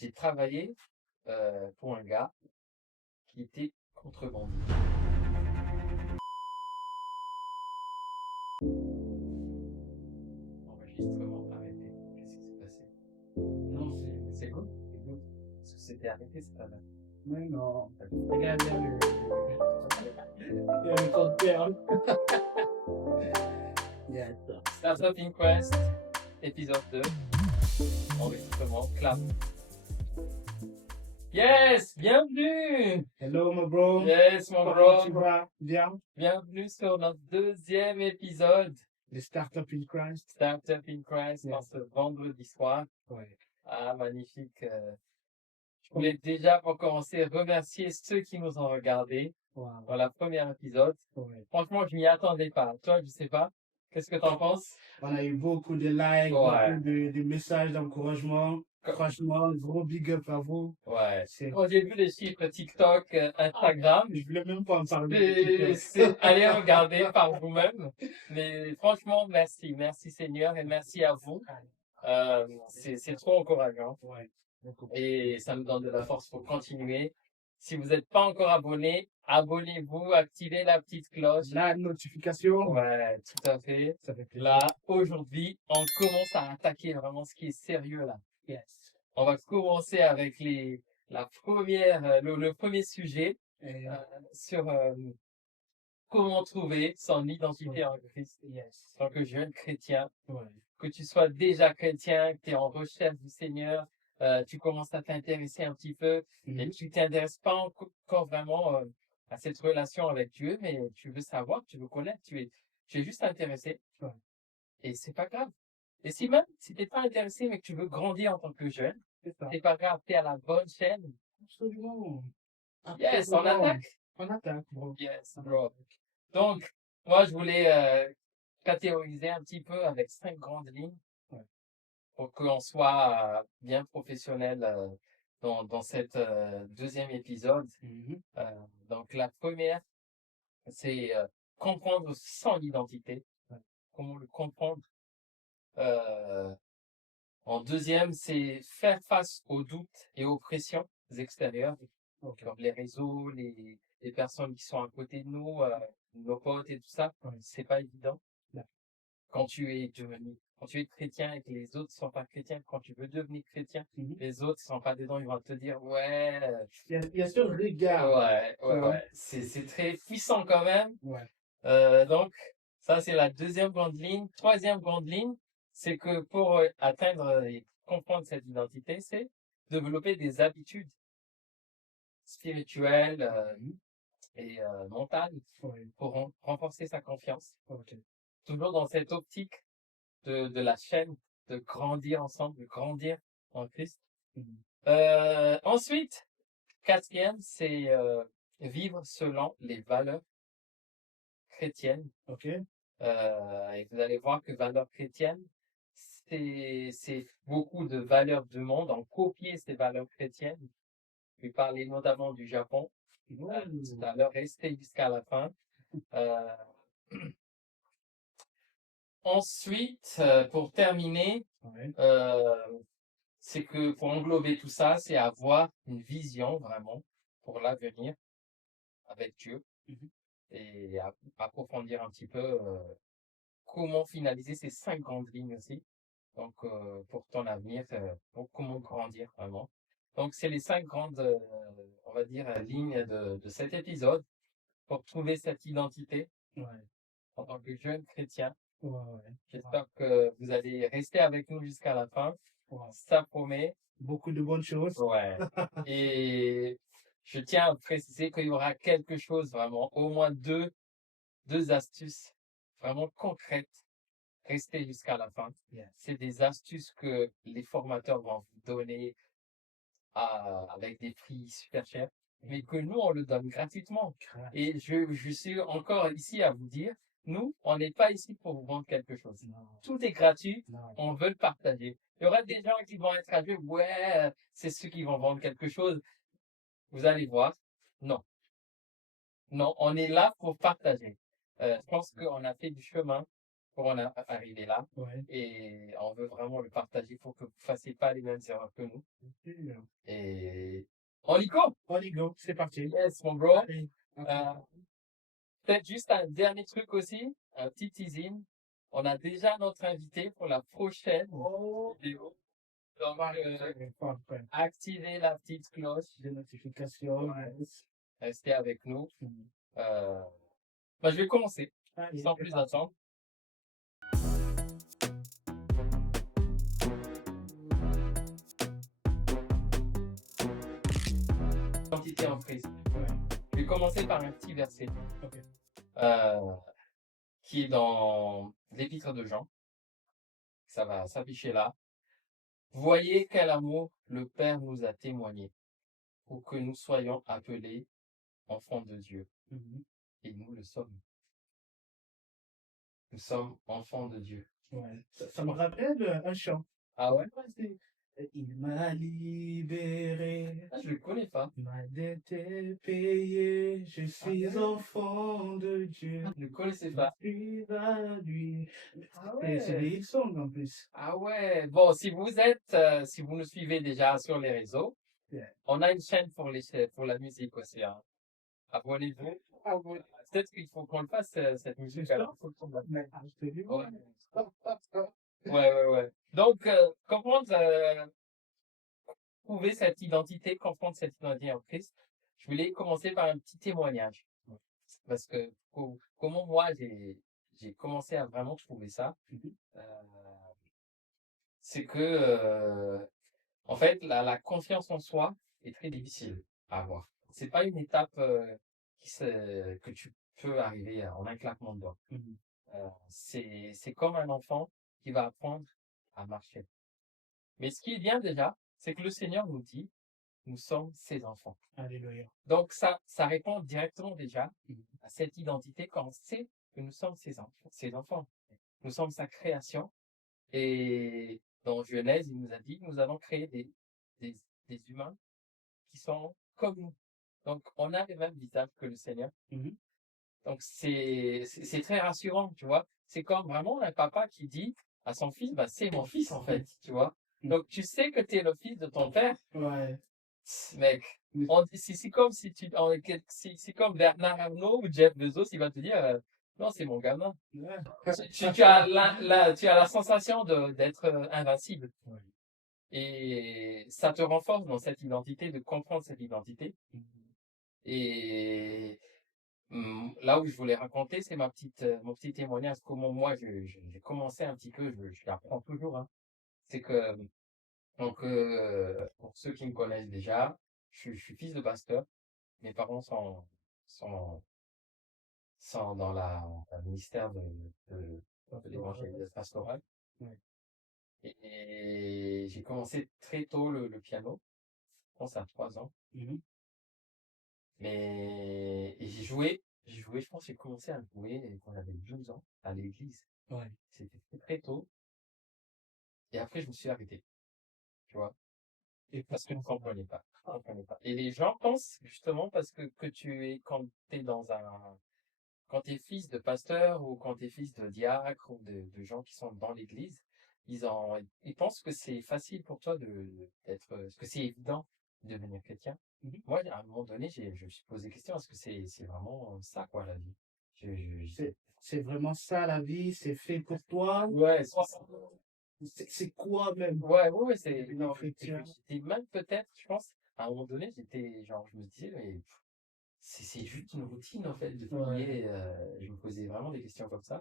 j'ai travaillé pour un gars qui était contrebandier. Enregistrement arrêté. Qu'est-ce qui s'est passé? Non, c'est good? C'est good. Parce que c'était arrêté, c'est pas mal. Mais non. Regarde bien Il y a une code perle. Yes. Startup Inquest, épisode 2. Enregistrement, clap. Yes! Bienvenue! Hello, my bro. Yes, mon Comment tu bro! vas? Bien? Bienvenue sur notre deuxième épisode Les startups in Christ. Startup Inquest Yes. en ce vendredi soir. Ouais. Ah, magnifique. Je voulais déjà, pour commencer, remercier ceux qui nous ont regardés Wow. dans la première épisode. Ouais. Franchement, je m'y attendais pas. Toi, je sais pas. Qu'est-ce que t'en penses? On a eu beaucoup de likes, Ouais. beaucoup de messages d'encouragement. Franchement, gros big up à vous. Ouais. C'est- Quand j'ai vu les chiffres TikTok, Instagram, Je voulais même pas en parler. allez regarder par vous-même. Mais franchement, merci. Merci Seigneur et merci à vous. C'est trop encourageant. Ouais. Beaucoup. Et ça me donne de la force pour continuer. Si vous n'êtes pas encore abonné, abonnez-vous, activez la petite cloche. La notification. Ouais, tout à fait. Ça fait plaisir. Là, aujourd'hui, on commence à attaquer vraiment ce qui est sérieux là. Yes. On va commencer avec le premier sujet Et, sur comment trouver son identité en Christ. yes. En tant que jeune chrétien, Ouais. que tu sois déjà chrétien, que tu es en recherche du Seigneur, tu commences à t'intéresser un petit peu, et Mhm. tu t'intéresses pas encore vraiment à cette relation avec Dieu, mais tu veux savoir, tu veux connaître, tu es juste intéressé. Ouais. Et c'est pas grave. Et si même, si t'es pas intéressé, mais que tu veux grandir en tant que jeune, C'est ça. c'est pas grave, t'es à la bonne chaîne. Absolument. Yes, on Absolument. attaque. On attaque, bro. Yes, bro. Donc, moi, je voulais catégoriser un petit peu avec 5 grandes lignes Ouais. pour qu'on soit bien professionnel dans cette deuxième épisode. Mhm. Donc, la première, c'est comprendre son identité. Ouais. Comment le comprendre. En deuxième, c'est faire face aux doutes et aux pressions extérieures, Ok. comme les réseaux, les personnes qui sont à côté de nous, nos potes et tout ça. Ouais. C'est pas évident. Ouais. Quand tu es chrétien et que les autres sont pas chrétiens, quand tu veux devenir chrétien, Mhm. les autres sont pas dedans, ils vont te dire ouais, Il y a ce regard. ouais. C'est très puissant quand même. Ouais. Donc, ça, c'est la deuxième grande ligne. Troisième grande ligne, c'est que pour atteindre et comprendre cette identité, c'est développer des habitudes spirituelles Mhm. et mentales Ouais. pour renforcer sa confiance. Ok. Toujours dans cette optique de la chaîne, de grandir ensemble, de grandir en Christ. Mhm. Ensuite, quatrième, c'est vivre selon les valeurs chrétiennes. Ok. Et vous allez voir que valeurs chrétiennes, c'est beaucoup de valeurs du monde, ont copié ces valeurs chrétiennes. Je vais parler notamment du Japon. Tout à l'heure, restez jusqu'à la fin. Euh, Ensuite, pour terminer, Ouais. c'est que pour englober tout ça, c'est avoir une vision vraiment pour l'avenir avec Dieu Mhm. et approfondir un petit peu comment finaliser ces 5 grandes lignes aussi. Donc, pour ton avenir, donc comment grandir vraiment. Donc, c'est les 5 grandes, on va dire, lignes de cet épisode pour trouver cette identité Ouais. en tant que jeune chrétien. Ouais. Ouais. J'espère que vous allez rester avec nous jusqu'à la fin. Wow. Ça promet. Beaucoup de bonnes choses. Ouais. Et je tiens à préciser qu'il y aura quelque chose vraiment, au moins deux astuces vraiment concrètes. Restez jusqu'à la fin. Yes. C'est des astuces que les formateurs vont vous donner avec des prix super chers, mais que nous, on le donne gratuitement. Et je suis encore ici à vous dire, nous, on n'est pas ici pour vous vendre quelque chose. Non. Tout est gratuit, Non. on veut le partager. Il y aura des gens qui vont être à dire, ouais, c'est ceux qui vont vendre quelque chose. Vous allez voir. Non. Non, on est là pour partager. Je pense qu'on a fait du chemin pour en arriver là. Ouais. Et on veut vraiment le partager pour que vous ne fassiez pas les mêmes erreurs que nous. Ok. Et on y go! On y go, c'est parti. Yes, mon bro. Allez. Euh, Peut-être juste un dernier truc aussi, un petit teasing. On a déjà notre invité pour la prochaine Oh, vidéo. Donc, parfait. activez la petite cloche. Des notifications. Ouais. Yes. Restez avec nous. Mhm. Euh, je vais commencer, Allez, sans c'est plus parti. attendre. Identité en prise. Ouais. Je vais commencer par un petit verset Ok. euh, qui est dans l'Épître de Jean. Ça va s'afficher là. Voyez quel amour le Père nous a témoigné pour que nous soyons appelés enfants de Dieu. Mhm. Et nous le sommes. Nous sommes enfants de Dieu. Ouais. Ça me rappelle un chant. Ah ouais? Il m'a libéré, Ah, je le connais pas. ma dette est payée, je suis ouais? enfant de Dieu, Je le connaissais je pas. suis à lui. Ah C'est des ouais. Hillsong en plus. Ah ouais. Bon, si si vous nous suivez déjà sur les réseaux, Yeah. on a une chaîne pour la musique aussi, hein. Abonnez-vous. Peut-être qu'il faut qu'on le fasse, cette C'est musique ça? alors. Mais je te dis, Ouais. ouais. Ouais. Donc, comment trouver cette identité, comprendre cette identité en Christ? Je voulais commencer par un petit témoignage. Parce que comment moi j'ai commencé à vraiment trouver ça, Mhm. euh, c'est que en fait la confiance en soi est très difficile à avoir. C'est pas une étape que tu peux arriver en un claquement de doigts. Mhm. C'est comme un enfant qui va apprendre à marcher. Mais ce qui est bien déjà, c'est que le Seigneur nous dit, nous sommes ses enfants. Alléluia. Donc ça répond directement déjà à cette identité quand on sait que nous sommes ses enfants. Nous sommes sa création. Et dans Genèse, il nous a dit, nous allons créer des, des humains qui sont comme nous. Donc on a les mêmes visages que le Seigneur. Mhm. Donc c'est très rassurant, tu vois. C'est comme vraiment un papa qui dit à son fils, bah, c'est mon fils en fait, tu vois. Donc tu sais que tu es le fils de ton père, Ouais. mec. C'est comme si c'est comme Bernard Arnault ou Jeff Bezos, il va te dire, non, c'est mon gamin. Ouais. Tu as la sensation d'être invincible. Ouais. Et ça te renforce dans cette identité, de comprendre cette identité. Mhm. Et là où je voulais raconter, c'est mon petit témoignage, comment moi j'ai commencé un petit peu, je l'apprends toujours, hein. C'est que, donc, pour ceux qui me connaissent déjà, je suis fils de pasteur. Mes parents sont, sont dans le ministère de l'évangélisation pastorale. Ouais. Et j'ai commencé très tôt le piano, je pense à 3 ans. Mhm. Et j'ai joué, je pense que j'ai commencé à jouer quand j'avais 12 ans à l'église. Ouais. C'était très tôt. Et après, je me suis arrêté, tu vois, Et parce que je ne pourquoi comprenais pas. Je comprenais pas. Et les gens pensent, justement, parce que quand t'es quand t'es fils de pasteur ou quand t'es fils de diacre ou de gens qui sont dans l'église, ils pensent que c'est facile pour toi que c'est évident de devenir chrétien. Mhm. Moi, à un moment donné, je me suis posé la question, est-ce que c'est vraiment ça, quoi, la vie? C'est vraiment ça la vie, c'est fait pour toi. Ouais, C'est quoi même ouais, devenir non, chrétien? j'étais même peut-être, je pense, à un moment donné, genre, je me disais, mais c'est juste une routine, en fait, de Ouais. prier, je me posais vraiment des questions comme ça.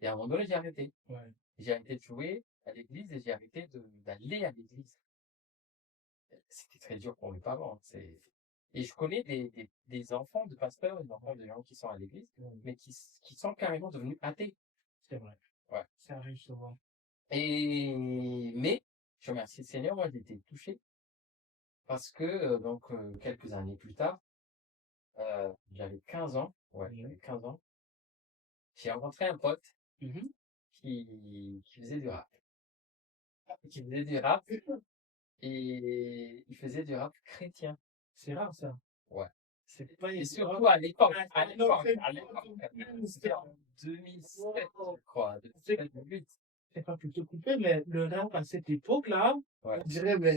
Et à un moment donné, j'ai arrêté. Ouais. J'ai arrêté de jouer à l'église et j'ai arrêté d'aller à l'église. C'était très dur pour mes parents. Et je connais des enfants de pasteurs, des enfants de gens qui sont à l'église, mais qui sont carrément devenus athées. C'est vrai. Ouais. Ça arrive souvent. Mais, je remercie le Seigneur, moi, j'ai été touché parce que, quelques années plus tard, j'avais 15 ans, ouais, Mhm. j'avais 15 ans, j'ai rencontré un pote Mhm. qui faisait du rap. Qui faisait du rap, et il faisait du rap chrétien. C'est rare ça. Ouais. C'est pas Et évident. surtout à l'époque, Ah, non, c'est c'était en 2007, je crois, c'est 2007-2008. c'est pas plutôt coupé, mais le rap à cette époque-là, Ouais.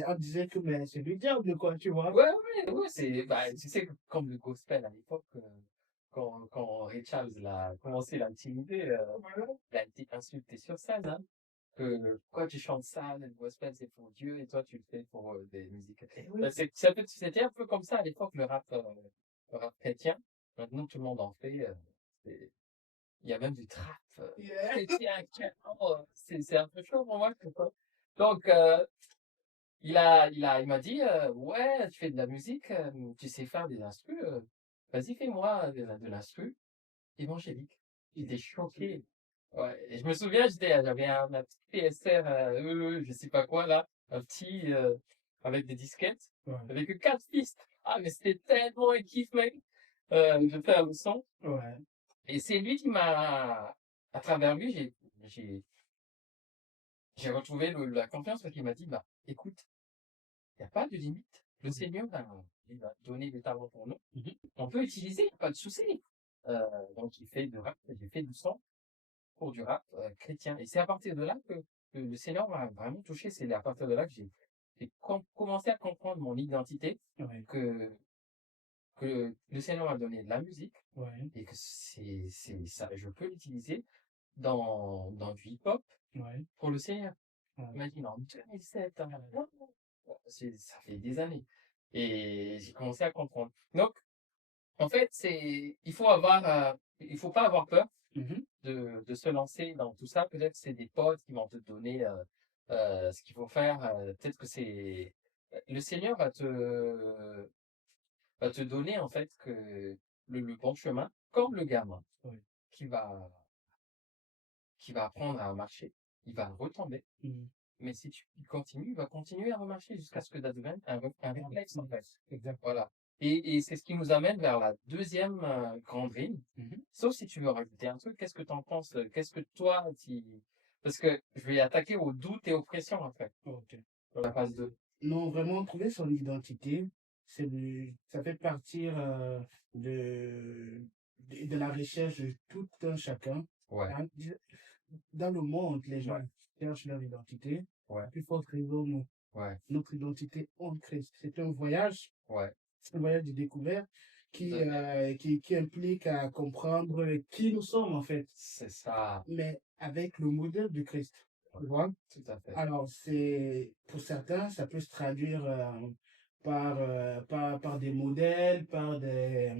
on disait que mais c'est du diable, quoi, tu vois. Ouais, ouais, ouais, bah, tu sais, comme le gospel à l'époque, quand Ray Charles a commencé à l'utiliser, il a été insulté sur scène, hein. Que pourquoi tu chantes ça, le gospel c'est pour Dieu et toi tu le fais pour des musiques. Et oui, Bah, c'était un peu comme ça à l'époque, le rap chrétien. Maintenant tout le monde en fait. Il y a même du trap yeah. chrétien actuellement. C'est un peu chaud pour moi, je sais pas. Donc, il m'a dit, ouais, tu fais de la musique, tu sais faire des instrus, vas-y, fais-moi de l'instru évangélique. J'étais choqué. Ouais. Et je me souviens, j'avais un petit PSR, je sais pas quoi là, un petit, avec des disquettes, Ouais, avec que 4 pistes. Ah, mais c'était tellement un kiff, mec, de faire le son. ouais, Et c'est lui qui m'a, à travers lui, j'ai, j'ai retrouvé la confiance parce qu'il m'a dit, bah, écoute, il n'y a pas de limite. Le Seigneur, il va donner des talents pour nous. mhm, On peut utiliser, pas de souci. Donc, il fait du rap, j'ai fait du son pour du rap chrétien. Et c'est à partir de là que le Seigneur m'a vraiment touché. C'est à partir de là que j'ai commencé à comprendre mon identité, ouais, que, que le Seigneur m'a donné de la musique ouais, et que c'est ça, je peux l'utiliser dans du hip-hop ouais, pour le Seigneur. ouais. Imagine en 2007, hein, ça fait des années. Et j'ai commencé à comprendre. Donc, en fait, il faut pas avoir peur Mhm, de se lancer dans tout ça. Peut-être que c'est des potes qui vont te donner ce qu'il faut faire. Peut-être que le Seigneur va te donner en fait le bon chemin, comme le gamin ouais, qui va qui va apprendre à marcher. Il va retomber, mhm. mais si tu continues, il va continuer à remarcher jusqu'à ce que ça devienne un réflexe en fait. Exact. Voilà. Et c'est ce qui nous amène vers la deuxième grande ligne. Mhm. Sauf si tu veux rajouter un truc, qu'est-ce que tu en penses? Qu'est-ce que toi, parce que je vais attaquer aux doutes et aux pressions, en fait, Ok. dans la phase 2. Non, vraiment, trouver son identité, ça fait partir de la recherche de tout un chacun. Ouais, Hein, dans le monde, les gens ouais, cherchent leur identité. ouais, La plus forte raison, ouais, notre identité en Christ. C'est un voyage, ouais, un voyage de découverte tout à fait. qui implique à comprendre qui nous sommes, en fait, C'est ça. mais avec le modèle de Christ. Ouais, Tu vois? tout à fait. Alors, pour certains, ça peut se traduire par des modèles, par des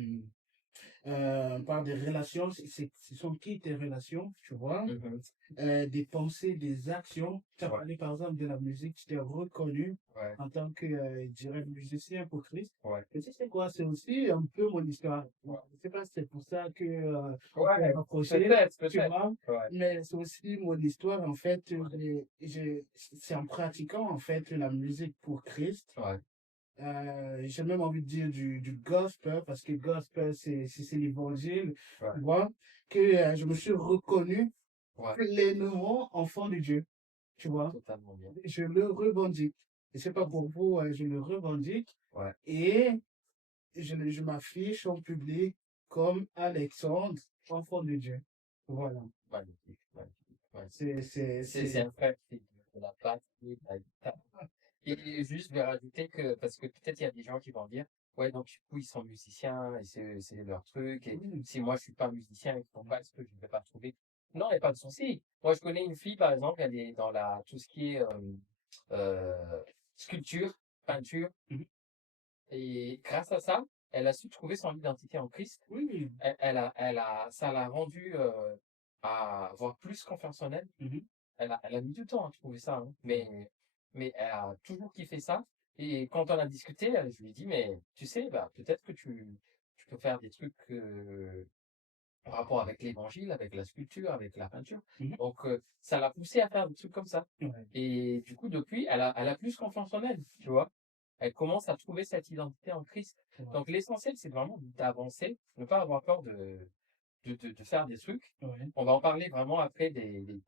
relations. Ce sont qui tes relations, tu vois? Mhm. Des pensées, des actions. Tu as Ouais, parlé par exemple de la musique, tu t'es reconnu ouais, en tant que, je dirais, musicien pour Christ. ouais, Et tu sais quoi, c'est aussi un peu mon histoire. ouais. Bon, je sais pas si c'est pour ça que on peut Ouais, rapprocher, peut-être, tu peut-être. vois, Ouais, mais c'est aussi mon histoire. En fait, c'est en pratiquant en fait la musique pour Christ. ouais, J'ai même envie de dire du gospel, parce que gospel, c'est l'évangile, ouais, tu vois, que je me suis reconnu ouais. pleinement enfant de Dieu, tu vois. Totalement bien. Je le revendique. Et c'est pas pour vous, je le revendique. Ouais, Et je m'affiche en public comme Alexandre, enfant de Dieu. Voilà. magnifique, magnifique, magnifique. C'est C'est... un frère qui fait de la batterie, de la guitare. Et juste, je vais rajouter que, parce que peut-être il y a des gens qui vont dire, ouais, donc du coup, ils sont musiciens et c'est leur truc. Et Oui, si moi, je suis pas musicien, ils font pas, est-ce que je ne vais pas trouver? Non, il n'y a pas de souci. Moi, je connais une fille, par exemple, elle est dans tout ce qui est euh, sculpture, peinture. mhm, Et grâce à ça, elle a su trouver son identité en Christ. oui, Ça l'a rendue à avoir plus confiance en elle. mhm, Elle a mis du temps à trouver ça, hein. Mais elle a toujours kiffé ça. Et quand on a discuté, je lui ai dit, mais tu sais, bah, peut-être que tu peux faire des trucs en rapport avec l'évangile, avec la sculpture, avec la peinture. mhm, Donc, ça l'a poussée à faire des trucs comme ça. ouais, Et du coup, depuis, elle a plus confiance en elle, tu vois. Elle commence à trouver cette identité en Christ. ouais, Donc, l'essentiel, c'est vraiment d'avancer, ne pas avoir peur de faire des trucs. ouais, On va en parler vraiment après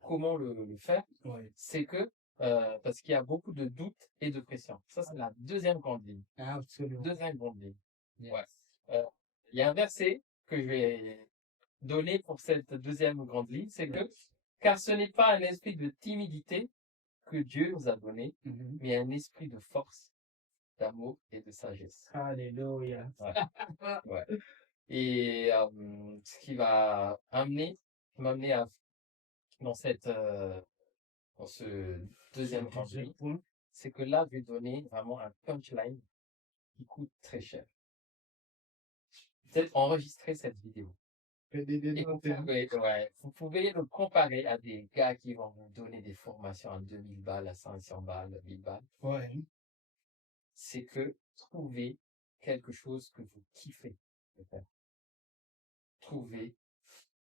comment le faire. ouais. C'est que, parce qu'il y a beaucoup de doutes et de pression. Ça, c'est la deuxième grande ligne. Absolument. Deuxième grande ligne. Yes. Ouais. Euh, Il y a un verset que je vais donner pour cette deuxième grande ligne, c'est que, car ce n'est pas un esprit de timidité que Dieu nous a donné, Mhm. mais un esprit de force, d'amour et de sagesse. Alléluia. Ouais, ouais. Et ce qui va m'amener dans dans ce deuxième grande Deuxième ligne, point. c'est que là, je vais donner vraiment un punchline qui coûte très cher. Peut-être enregistrer cette vidéo. Et vous pouvez le comparer à des gars qui vont vous donner des formations à 2000 balles, à 500 balles, 1000 balles. Ouais. C'est que trouver quelque chose que vous kiffez de faire. Trouver,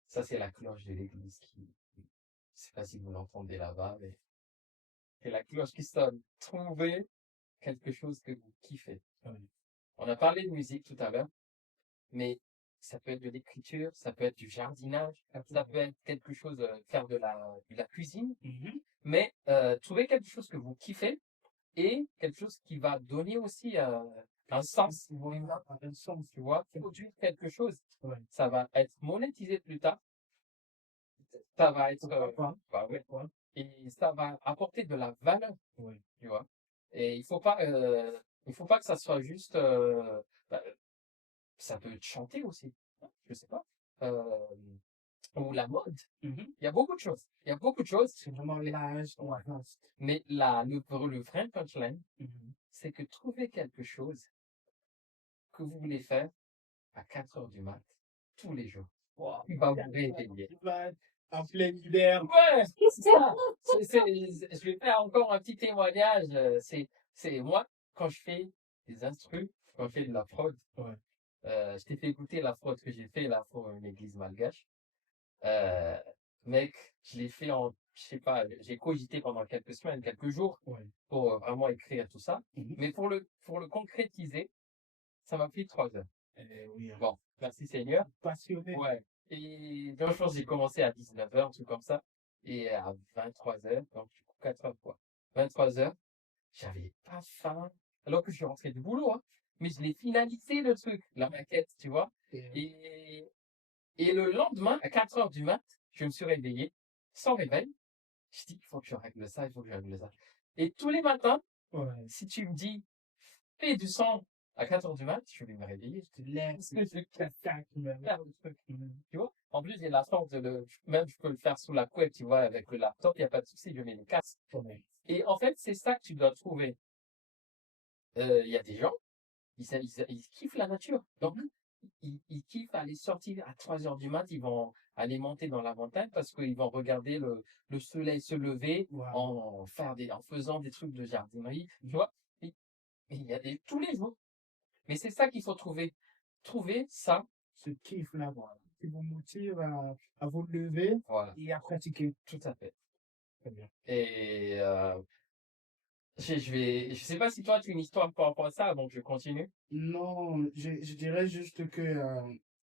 ça c'est la cloche de l'église je sais pas si vous l'entendez là-bas, mais c'est la cloche qui sonne. Trouver quelque chose que vous kiffez. Ouais. On a parlé de musique tout à l'heure, mais ça peut être de l'écriture, ça peut être du jardinage, ça peut être quelque chose, faire de la cuisine, Mhm. mais trouver quelque chose que vous kiffez et quelque chose qui va donner aussi un sens, Voilà, un sens. tu vois, produire quelque chose. Ouais. Ça va être monétisé plus tard, ça va être, Pourquoi pas? bah ouais, Pourquoi? et ça va apporter de la valeur, Ouais. tu vois. Et il faut pas que ça soit juste, bah, ça peut être chanter aussi, hein, je sais pas. Euh, ou la mode. Mhm. Il y a beaucoup de choses. Il y a beaucoup de choses. C'est vraiment l'âge ou Ouais. vaste. Mais le vrai punchline, Mhm. c'est que trouver quelque chose que vous voulez faire à 4 heures du mat, tous les jours. Wow. Il va vous réveiller. Il va être en plein hiver. Ouais, c'est ça. Je vais faire encore un petit témoignage. C'est moi, quand je fais des instrus, quand je fais de la prod, Ouais. je t'ai fait écouter la prod que j'ai fait là pour une église malgache. Euh, Mec, je l'ai fait je sais pas, j'ai cogité pendant quelques semaines, quelques jours Ouais. pour vraiment écrire tout ça. Mhm. Mais pour le concrétiser, ça m'a pris 3 heures. Oui, Bon, merci Seigneur. passionné. Ouais. Et donc, je pense que j'ai commencé à 19 heures, un truc comme ça. Et à 23 heures, donc du coup 4 heures quoi. 23 heures, j'avais pas faim. Alors que je suis rentré du boulot, hein. Mais je l'ai finalisé le truc, la maquette, tu vois. Et, Et, et le lendemain, à 4 heures du mat, je me suis réveillé, sans réveil. Je dis, il faut que je règle ça, il faut que je règle ça. Et tous les matins, ouais. si tu me dis, fais du sang à 4 heures du mat, je vais me réveiller, je te L'air, laisse que je tac, même. faire le truc. Tu vois? En plus, j'ai la chance même je peux le faire sous la couette, tu vois, avec le laptop, il n'y a pas de souci, je mets le casque. Ouais. Et en fait, c'est ça que tu dois trouver. Il y a des gens, ils kiffent la nature. Donc, ils kiffent aller sortir à 3 heures du mat, ils vont aller monter dans la montagne parce qu'ils vont regarder le soleil se lever Wow. en faisant des trucs de jardinerie, tu vois. Et il y a tous les jours. Mais c'est ça qu'il faut trouver. Trouver ça. Ce kiff-là, voilà, qui vous motive à vous lever Voilà. et à pratiquer. Tout à fait. Très bien. Et je sais pas si toi tu as une histoire par rapport à ça, donc je continue. Non, je dirais juste que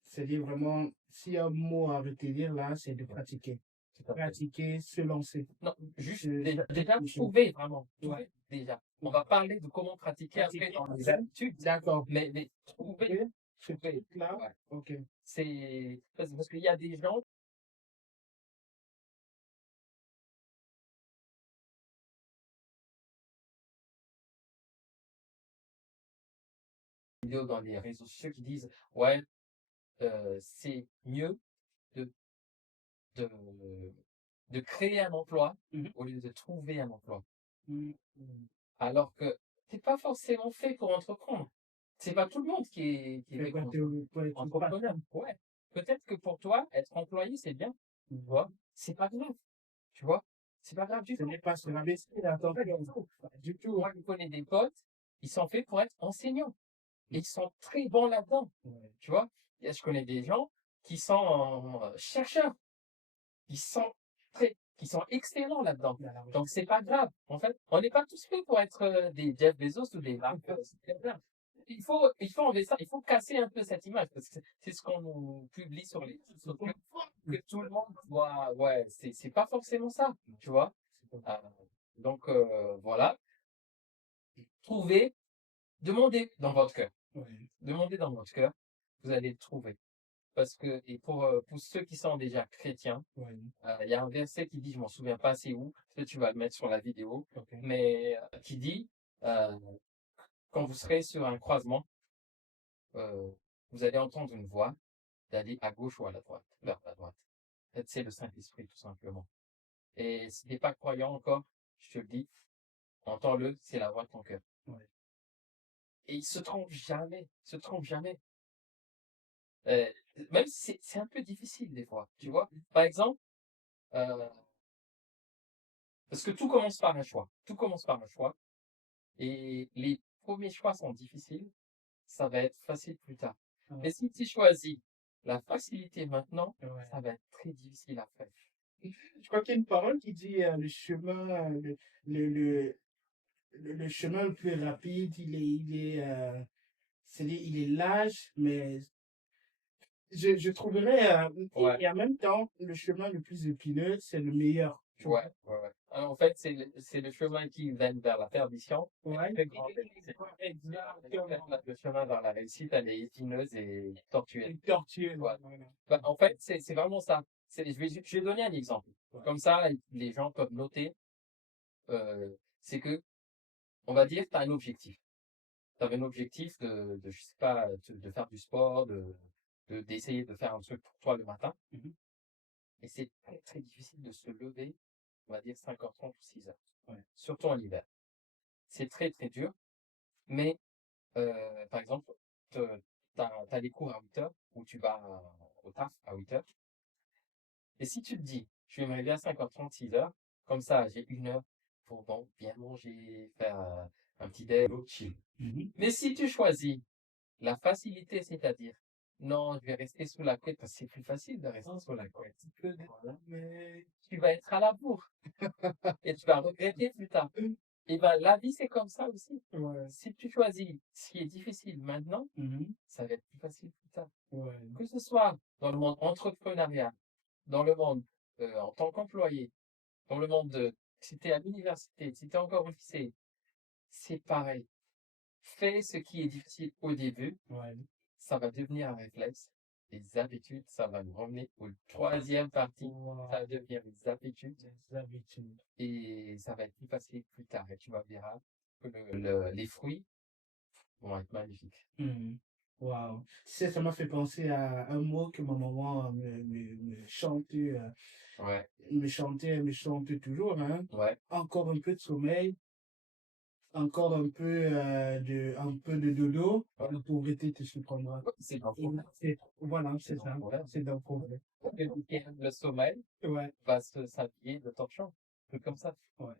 c'est dire vraiment, s'il y a un mot à retenir là, c'est de pratiquer. Tout à fait. Pratiquer, se lancer. Non, juste Je- déjà je- trouver vraiment. Trouver Ouais. déjà. On va parler de comment pratiquer après Pratiquer. dans les habitudes. D'accord. Mais trouver, Ok. Ce trouver. truc-là, Ouais. ok. C'est parce qu'il y a des gens vidéos dans les réseaux sociaux qui disent ouais, c'est mieux de, de, de créer un emploi Mhm. au lieu de trouver un emploi. Mhm. Alors que c'est pas forcément fait pour entreprendre. C'est pas tout le monde qui est Et fait pour pour être entrepreneur. Ouais. Peut-être que pour toi, être employé, c'est bien. Tu vois, c'est pas grave. Tu vois, c'est pas grave du ce tout. n'est pas sur la baissée, attends, pas du tout. Moi, je connais des potes, ils sont faits pour être enseignants. Et ils sont très bons là-dedans. Ouais. Tu vois, et je connais des gens qui sont chercheurs. Ils sont qui sont excellents là-dedans. Donc, c'est pas grave. En fait, on n'est pas tous faits pour être des Jeff Bezos ou des Mark Zuckerberg. Il faut enlever ça. Il faut casser un peu cette image parce que c'est ce qu'on nous publie sur les réseaux sociaux, que tout le monde voit. Ouais, c'est pas forcément ça. Tu vois. Euh, donc, voilà. Trouvez, demandez dans votre cœur. Ouais. Demandez dans votre cœur vous allez le trouver. Parce que, et pour ceux qui sont déjà chrétiens, Ouais. il y a un verset qui dit, je m'en souviens pas c'est où, peut-être tu vas le mettre sur la vidéo, Ok. mais qui dit, euh, quand vous serez sur un croisement, euh, vous allez entendre une voix d'aller à gauche ou à la droite, vers la droite. En fait, c'est le Saint-Esprit, tout simplement. Et si t'es pas croyant encore, je te le dis, entends-le, c'est la voix de ton cœur. Ouais. Et il se trompe jamais, il se trompe jamais. Euh, Même si c'est un peu difficile des fois, tu vois. Par exemple, euh, parce que tout commence par un choix. Tout commence par un choix. Et les premiers choix sont difficiles, ça va être facile plus tard. Ouais. Mais si tu choisis la facilité maintenant, Ouais. ça va être très difficile après. Je crois qu'il y a une parole qui dit le chemin, le, le, le chemin le plus rapide, c'est-à-dire, il est large, mais je trouverais, Ouais, et en même temps, le chemin le plus épineux, c'est le meilleur. Tu vois? ouais. Alors, en fait, c'est le chemin qui mène vers la perdition. Ouais. Très grand bénéfice. Exactement. Le chemin vers la réussite, elle est épineuse et tortueuse. Une tortue. Ouais. Voilà. Bah, en fait, c'est vraiment ça. Je vais donner un exemple. Ouais. Comme ça, les gens peuvent noter. C'est que, on va dire, tu as un objectif. Tu avais un objectif je sais pas, de faire du sport, d'essayer de faire un truc pour toi le matin. Mhm. Et c'est très, très difficile de se lever, on va dire 5h30 ou 6h. Ouais. Surtout en hiver. C'est très, très dur. Mais, par exemple, t'as des cours à 8h où tu vas au taf à 8h. Et si tu te dis, je vais me réveiller à 5h30, 6h, comme ça, j'ai 1 heure pour bon, bien manger, faire un petit déj, chill. Mhm. Mais si tu choisis la facilité, c'est-à-dire, non, je vais rester sous la couette parce que c'est plus facile de rester sous la couette. Voilà. Mais Tu vas être à la bourre et tu vas regretter plus tard. Et ben, la vie, c'est comme ça aussi. ouais. Si tu choisis ce qui est difficile maintenant, Mhm. ça va être plus facile plus tard. Ouais. Que ce soit dans le monde entrepreneurial, dans le monde en tant qu'employé, dans le monde si tu es à l'université, si tu es encore au lycée, c'est pareil. Fais ce qui est difficile au début, Ouais. ça va devenir un réflexe. Les habitudes, ça va nous ramener au troisième partie. Wow. Ça va devenir des habitudes Des habitudes. et ça va être plus facile plus tard. Et tu vas verras que les fruits vont être magnifiques. Mhm. Wow. Ça m'a fait penser à un mot que ma maman me chantait, Ouais, me chantait toujours, hein. ouais, Encore un peu de sommeil, encore un peu de dodo, ouais. la pauvreté te surprendra. C'est dans le Et problème. voilà, C'est c'est dans le ça. problème. C'est dans le problème. Le sommeil Ouais, va s'habiller de torchon. Un truc comme ça. ouais,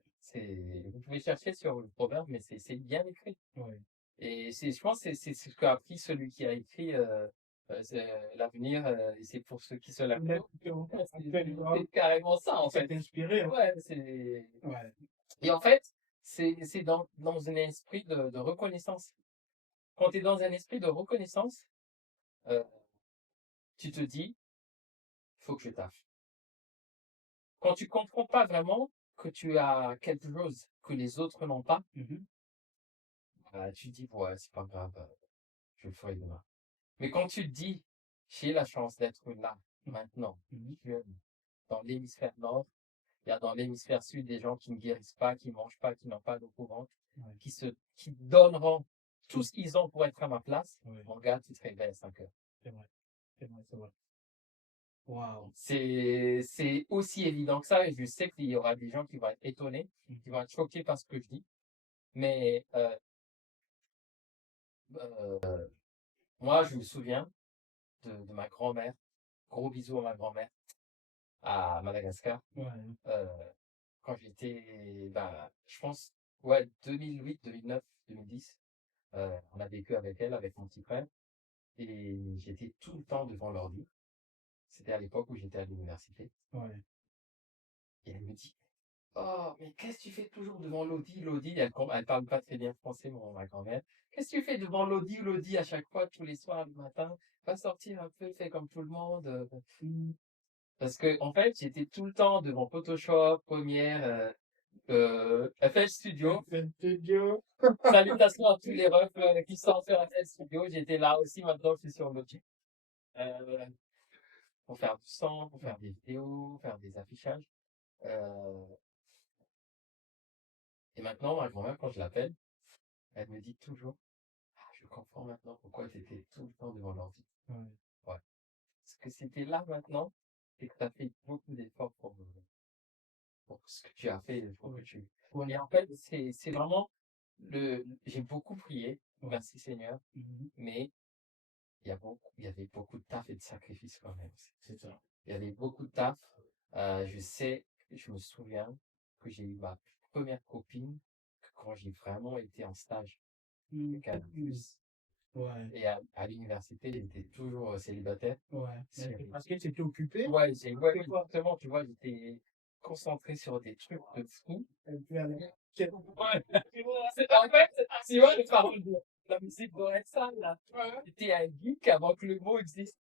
Vous pouvez chercher sur le proverbe, mais c'est bien écrit. ouais. Et je pense que c'est ce qu'a appris celui qui a écrit l'avenir, et c'est pour ceux qui se lèvent tôt. Exactement. C'est Absolument. c'est carrément ça, en C'est fait. inspiré, hein. Ouais, c'est. Ouais. Et en fait, c'est dans un esprit de reconnaissance. Quand tu es dans un esprit de reconnaissance, euh, tu te dis, faut que je taffe. Quand tu comprends pas vraiment que tu as quelque chose que les autres n'ont pas, Mhm. tu te dis, ouais, c'est pas grave, je le ferai demain. Mais quand tu te dis, j'ai la chance d'être là, maintenant, Mhm. jeune, dans l'hémisphère nord, il y a dans l'hémisphère sud des gens qui ne guérissent pas, qui ne mangent pas, qui n'ont pas d'eau courante, Ouais. qui donneront tout ce qu'ils ont pour être à ma place. Ouais. Mon gars, tu te réveilles à 5 heures. C'est vrai. C'est vrai, c'est vrai. Wow. C'est aussi évident que ça, et je sais qu'il y aura des gens qui vont être étonnés, qui vont être choqués par ce que je dis. Mais euh, moi, je me souviens de ma grand-mère. Gros bisous à ma grand-mère à Madagascar. Ouais. euh, Quand j'étais, bah, je pense, ouais, 2008, 2009, 2010. On a vécu avec elle, avec mon petit frère. Et j'étais tout le temps devant l'ordi. C'était à l'époque où j'étais à l'université. Ouais. Et elle me dit, oh, mais qu'est-ce que tu fais toujours devant l'audi, l'audi? Elle parle pas très bien français, ma grand-mère. Qu'est-ce que tu fais devant l'audi, l'audi à chaque fois, tous les soirs, le matin? Va sortir un peu, fais comme tout le monde. Mhm. Parce que, en fait, j'étais tout le temps devant Photoshop, Premiere, FL Studio. FL Studio. Salutations à tous les refs qui sont sur FL Studio. J'étais là aussi, maintenant je suis sur Logic. euh, pour faire du son, pour faire des vidéos, faire des affichages. Euh, et maintenant, ma grand-mère, quand je l'appelle, elle me dit toujours, ah, je comprends maintenant pourquoi tu étais tout le temps devant l'ordi. Ouais. Ouais. Parce que c'était là maintenant et que tu as fait beaucoup d'efforts pour ce que tu as fait, pour que Ouais. tu... Ouais. Et en fait, c'est vraiment j'ai beaucoup prié, Ouais. merci Seigneur, Mhm. mais il y avait beaucoup de taf et de sacrifices quand même. C'est ça. Il y avait beaucoup de taf. Je me souviens que j'ai eu ma première copine quand j'ai vraiment été en stage Mhm. avec Canal+. Ouais. Et à l'université, j'étais toujours célibataire. Ouais. Si Mais parce que tu étais occupé, ouais, ouais, c'est quoi? exactement, tu vois, j'étais concentré sur des trucs de fou. Et puis, allez. Ouais. En fait, tu vois, les paroles de la musique d'Orelsan, là. J'étais un geek avant que le mot existe.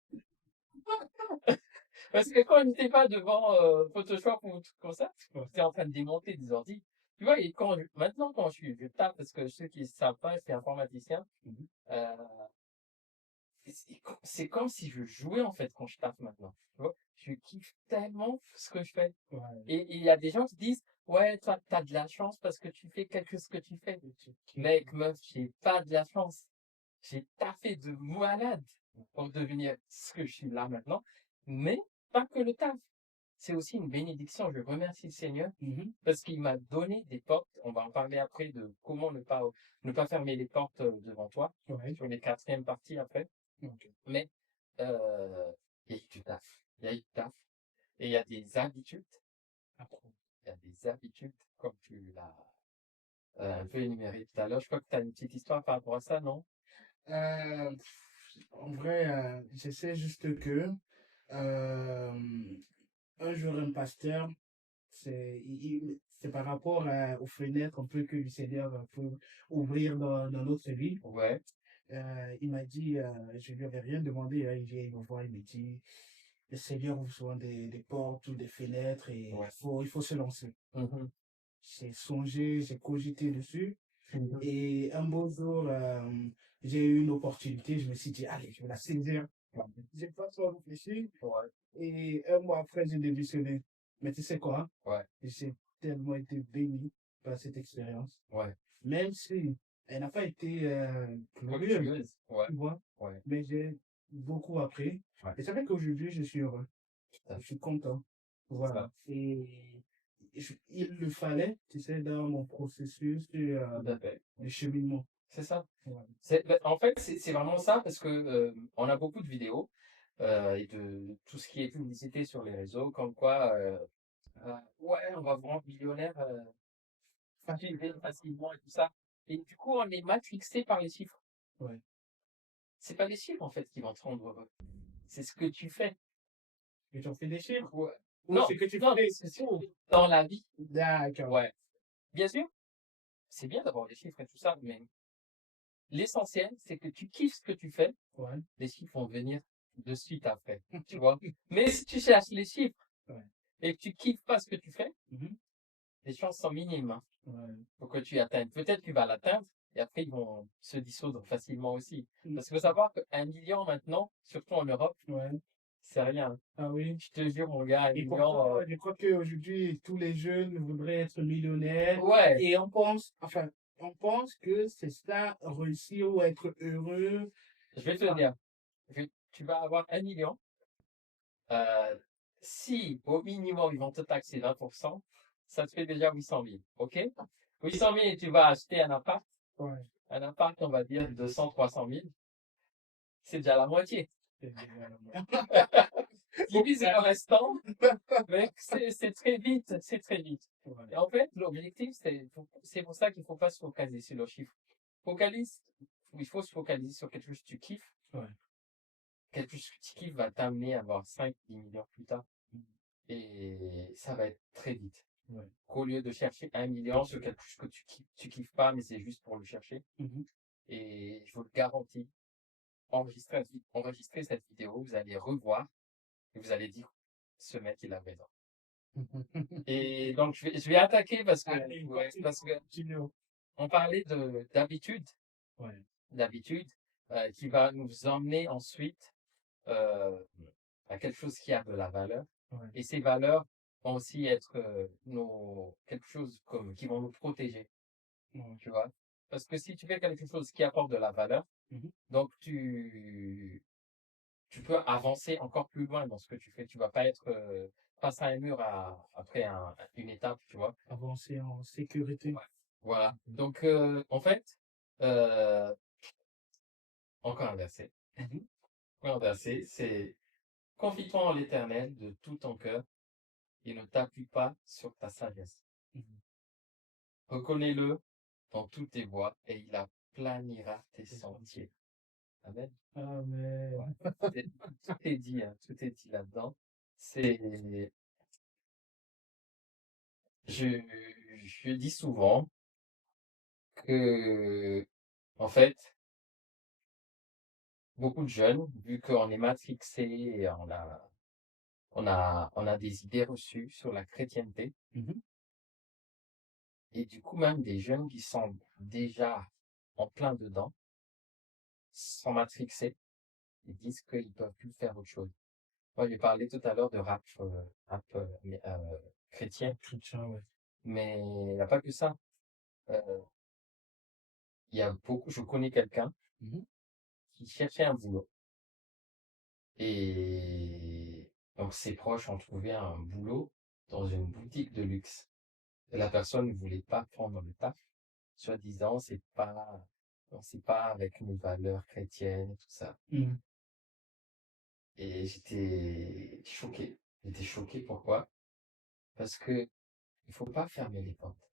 Parce que quand j'étais pas devant Photoshop ou un truc comme ça, j'étais en train de démonter des ordi. Tu vois, et maintenant, quand je tape, parce que ceux qui ne savent pas, je suis informaticien, Mhm. euh, c'est comme si je jouais, en fait, quand je tape maintenant. Tu vois, je kiffe tellement ce que je fais. Ouais. Et il y a des gens qui disent, ouais, toi, t'as de la chance parce que tu fais quelque chose que tu fais. Mec, meuf, j'ai pas de la chance. J'ai taffé de malade pour devenir ce que je suis là maintenant. Mais pas que le taf. C'est aussi une bénédiction. Je remercie le Seigneur Mhm. parce qu'il m'a donné des portes. On va en parler après de comment ne pas fermer les portes devant toi Ouais. sur les quatrièmes parties après. Ok. Mais il y a eu du taf. Il y a eu du taf. Et il y a des habitudes. Après. Il y a des habitudes, comme tu l'as un peu énuméré tout à l'heure. Je crois que tu as une petite histoire par rapport à ça, non? Euh, En vrai, je sais juste que euh, un jour, un pasteur, c'est par rapport aux fenêtres un peu que le Seigneur peut ouvrir dans notre vie. Ouais, Il m'a dit, je lui avais rien demandé, hein, il vient, il me voit, il me dit, le Seigneur ouvre souvent des portes ou des fenêtres et ouais. il faut se lancer. Mhm, J'ai songé, j'ai cogité dessus. mhm. Et un beau jour, j'ai eu une opportunité, je me suis dit, allez, je vais la saisir. J'ai pas trop réfléchi. Ouais, Et un mois après, j'ai démissionné. Mais tu sais quoi? ouais, J'ai tellement été béni par cette expérience. ouais. Même si elle n'a pas été glorieuse, Fructueuse. Ouais, tu vois. ouais, Mais j'ai beaucoup appris. ouais. Et c'est vrai qu'aujourd'hui, je suis heureux. Tout à Je fait. suis content. C'est Voilà. ça. Et il le fallait, tu sais, dans mon processus Tout à fait. de cheminement. C'est ça. Voilà. En fait, c'est vraiment ça parce que on a beaucoup de vidéos et de tout ce qui est publicité sur les réseaux, comme quoi, ouais, on va vous rendre millionnaire facilement et tout ça. Et du coup, on est mal fixé par les chiffres. Ouais. C'est pas les chiffres, en fait, qui vont te rendre heureux. C'est ce que tu fais. Et tu en fais des chiffres. Ouais. Ou Non, ce que tu non, fais. c'est dans la vie. D'accord. Ouais. Bien sûr, c'est bien d'avoir des chiffres et tout ça, mais l'essentiel, c'est que tu kiffes ce que tu fais. Ouais. Les chiffres vont venir de suite après. Tu vois? Mais si tu cherches les chiffres Ouais. et que tu kiffes pas ce que tu fais, Mhm. les chances sont minimes, hein, Ouais. pour que tu atteignes. Peut-être que tu vas l'atteindre et après, ils vont se dissoudre facilement aussi. Mm. Parce qu'il faut savoir qu'un million maintenant, surtout en Europe, Ouais. c'est rien. Ah oui. Je te jure, mon gars, un Et million, pourtant, je crois qu'aujourd'hui, tous les jeunes voudraient être millionnaires. ouais, Et on pense que c'est ça, réussir ou être heureux. je vais te Enfin, dire, tu vas avoir un million. Euh, Si au minimum ils vont te taxer 20%, ça te fait déjà 800 000. OK? 800 000 et tu vas acheter ouais. un appart, on va dire 200, 300 000. C'est déjà la moitié. C'est déjà Divise le restant, mec, c'est très vite, c'est très vite. ouais. Et en fait, l'objectif, c'est pour ça qu'il faut pas se focaliser sur le chiffre. Focalise, il faut se focaliser sur quelque chose que tu kiffes. Ouais. Quelque chose que tu kiffes va t'amener à avoir 5, 10 millions plus tard. Et ça va être très vite. Ouais. Qu'au lieu de chercher 1 million sur quelque chose que tu kiffes pas, mais c'est juste pour le chercher. Mhm. Et je vous le garantis, enregistrer cette vidéo, vous allez revoir et vous allez dire, ce mec, il a raison. Et donc, je vais attaquer Allez, parce que continue. on parlait d'habitude, Ouais. d'habitude, qui va nous emmener ensuite à quelque chose qui a de la valeur. Ouais. Et ces valeurs vont aussi être quelque chose qui vont nous protéger, Ouais. tu vois. Parce que si tu fais quelque chose qui apporte de la valeur, Mhm. donc tu peux avancer encore plus loin dans ce que tu fais. Tu vas pas être face à un mur après une étape, tu vois. Avancer en sécurité. Ouais. Voilà. Donc, en fait, euh, encore un verset. Mhm. Encore un verset, c'est confie-toi en l'Éternel de tout ton cœur et ne t'appuie pas sur ta sagesse. Mhm. Reconnais-le dans toutes tes voies et il aplanira tes sentiers. Amen. Amen. Ouais. Tout est dit, hein, tout est dit là-dedans. C'est, je, je dis souvent que, en fait, beaucoup de jeunes, vu qu'on est matrixé et on a des idées reçues sur la chrétienté, Mhm. et du coup, même des jeunes qui sont déjà en plein dedans, sont matrixés, ils disent qu'ils peuvent plus faire autre chose. Moi, j'ai parlé tout à l'heure de rap chrétien, Chrétien, ouais. mais il n'y a pas que ça. Euh, il y a beaucoup, je connais quelqu'un Mhm. qui cherchait un boulot. Et donc, ses proches ont trouvé un boulot dans une boutique de luxe. Et la personne ne voulait pas prendre le taf, soi-disant, c'est pas avec une valeur chrétienne et tout ça. Mhm. Et j'étais choqué. J'étais choqué, pourquoi? Parce que il faut pas fermer les portes.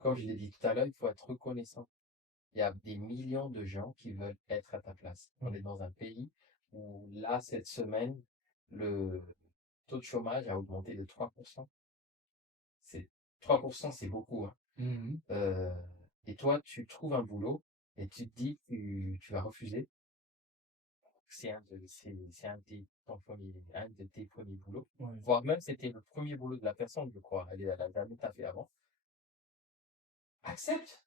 Comme je l'ai dit tout à l'heure, il faut être reconnaissant. Il y a des millions de gens qui veulent être à ta place. On est Ouais. dans un pays où, là, cette semaine, le taux de chômage a augmenté de 3%. C'est 3%, c'est beaucoup, hein. Mhm. Euh, et toi, tu trouves un boulot et tu te dis que tu vas refuser. C'est un de tes premiers boulots. Ouais. Voire même, c'était le premier boulot de la personne, je crois. Elle a jamais taffé avant. Accepte!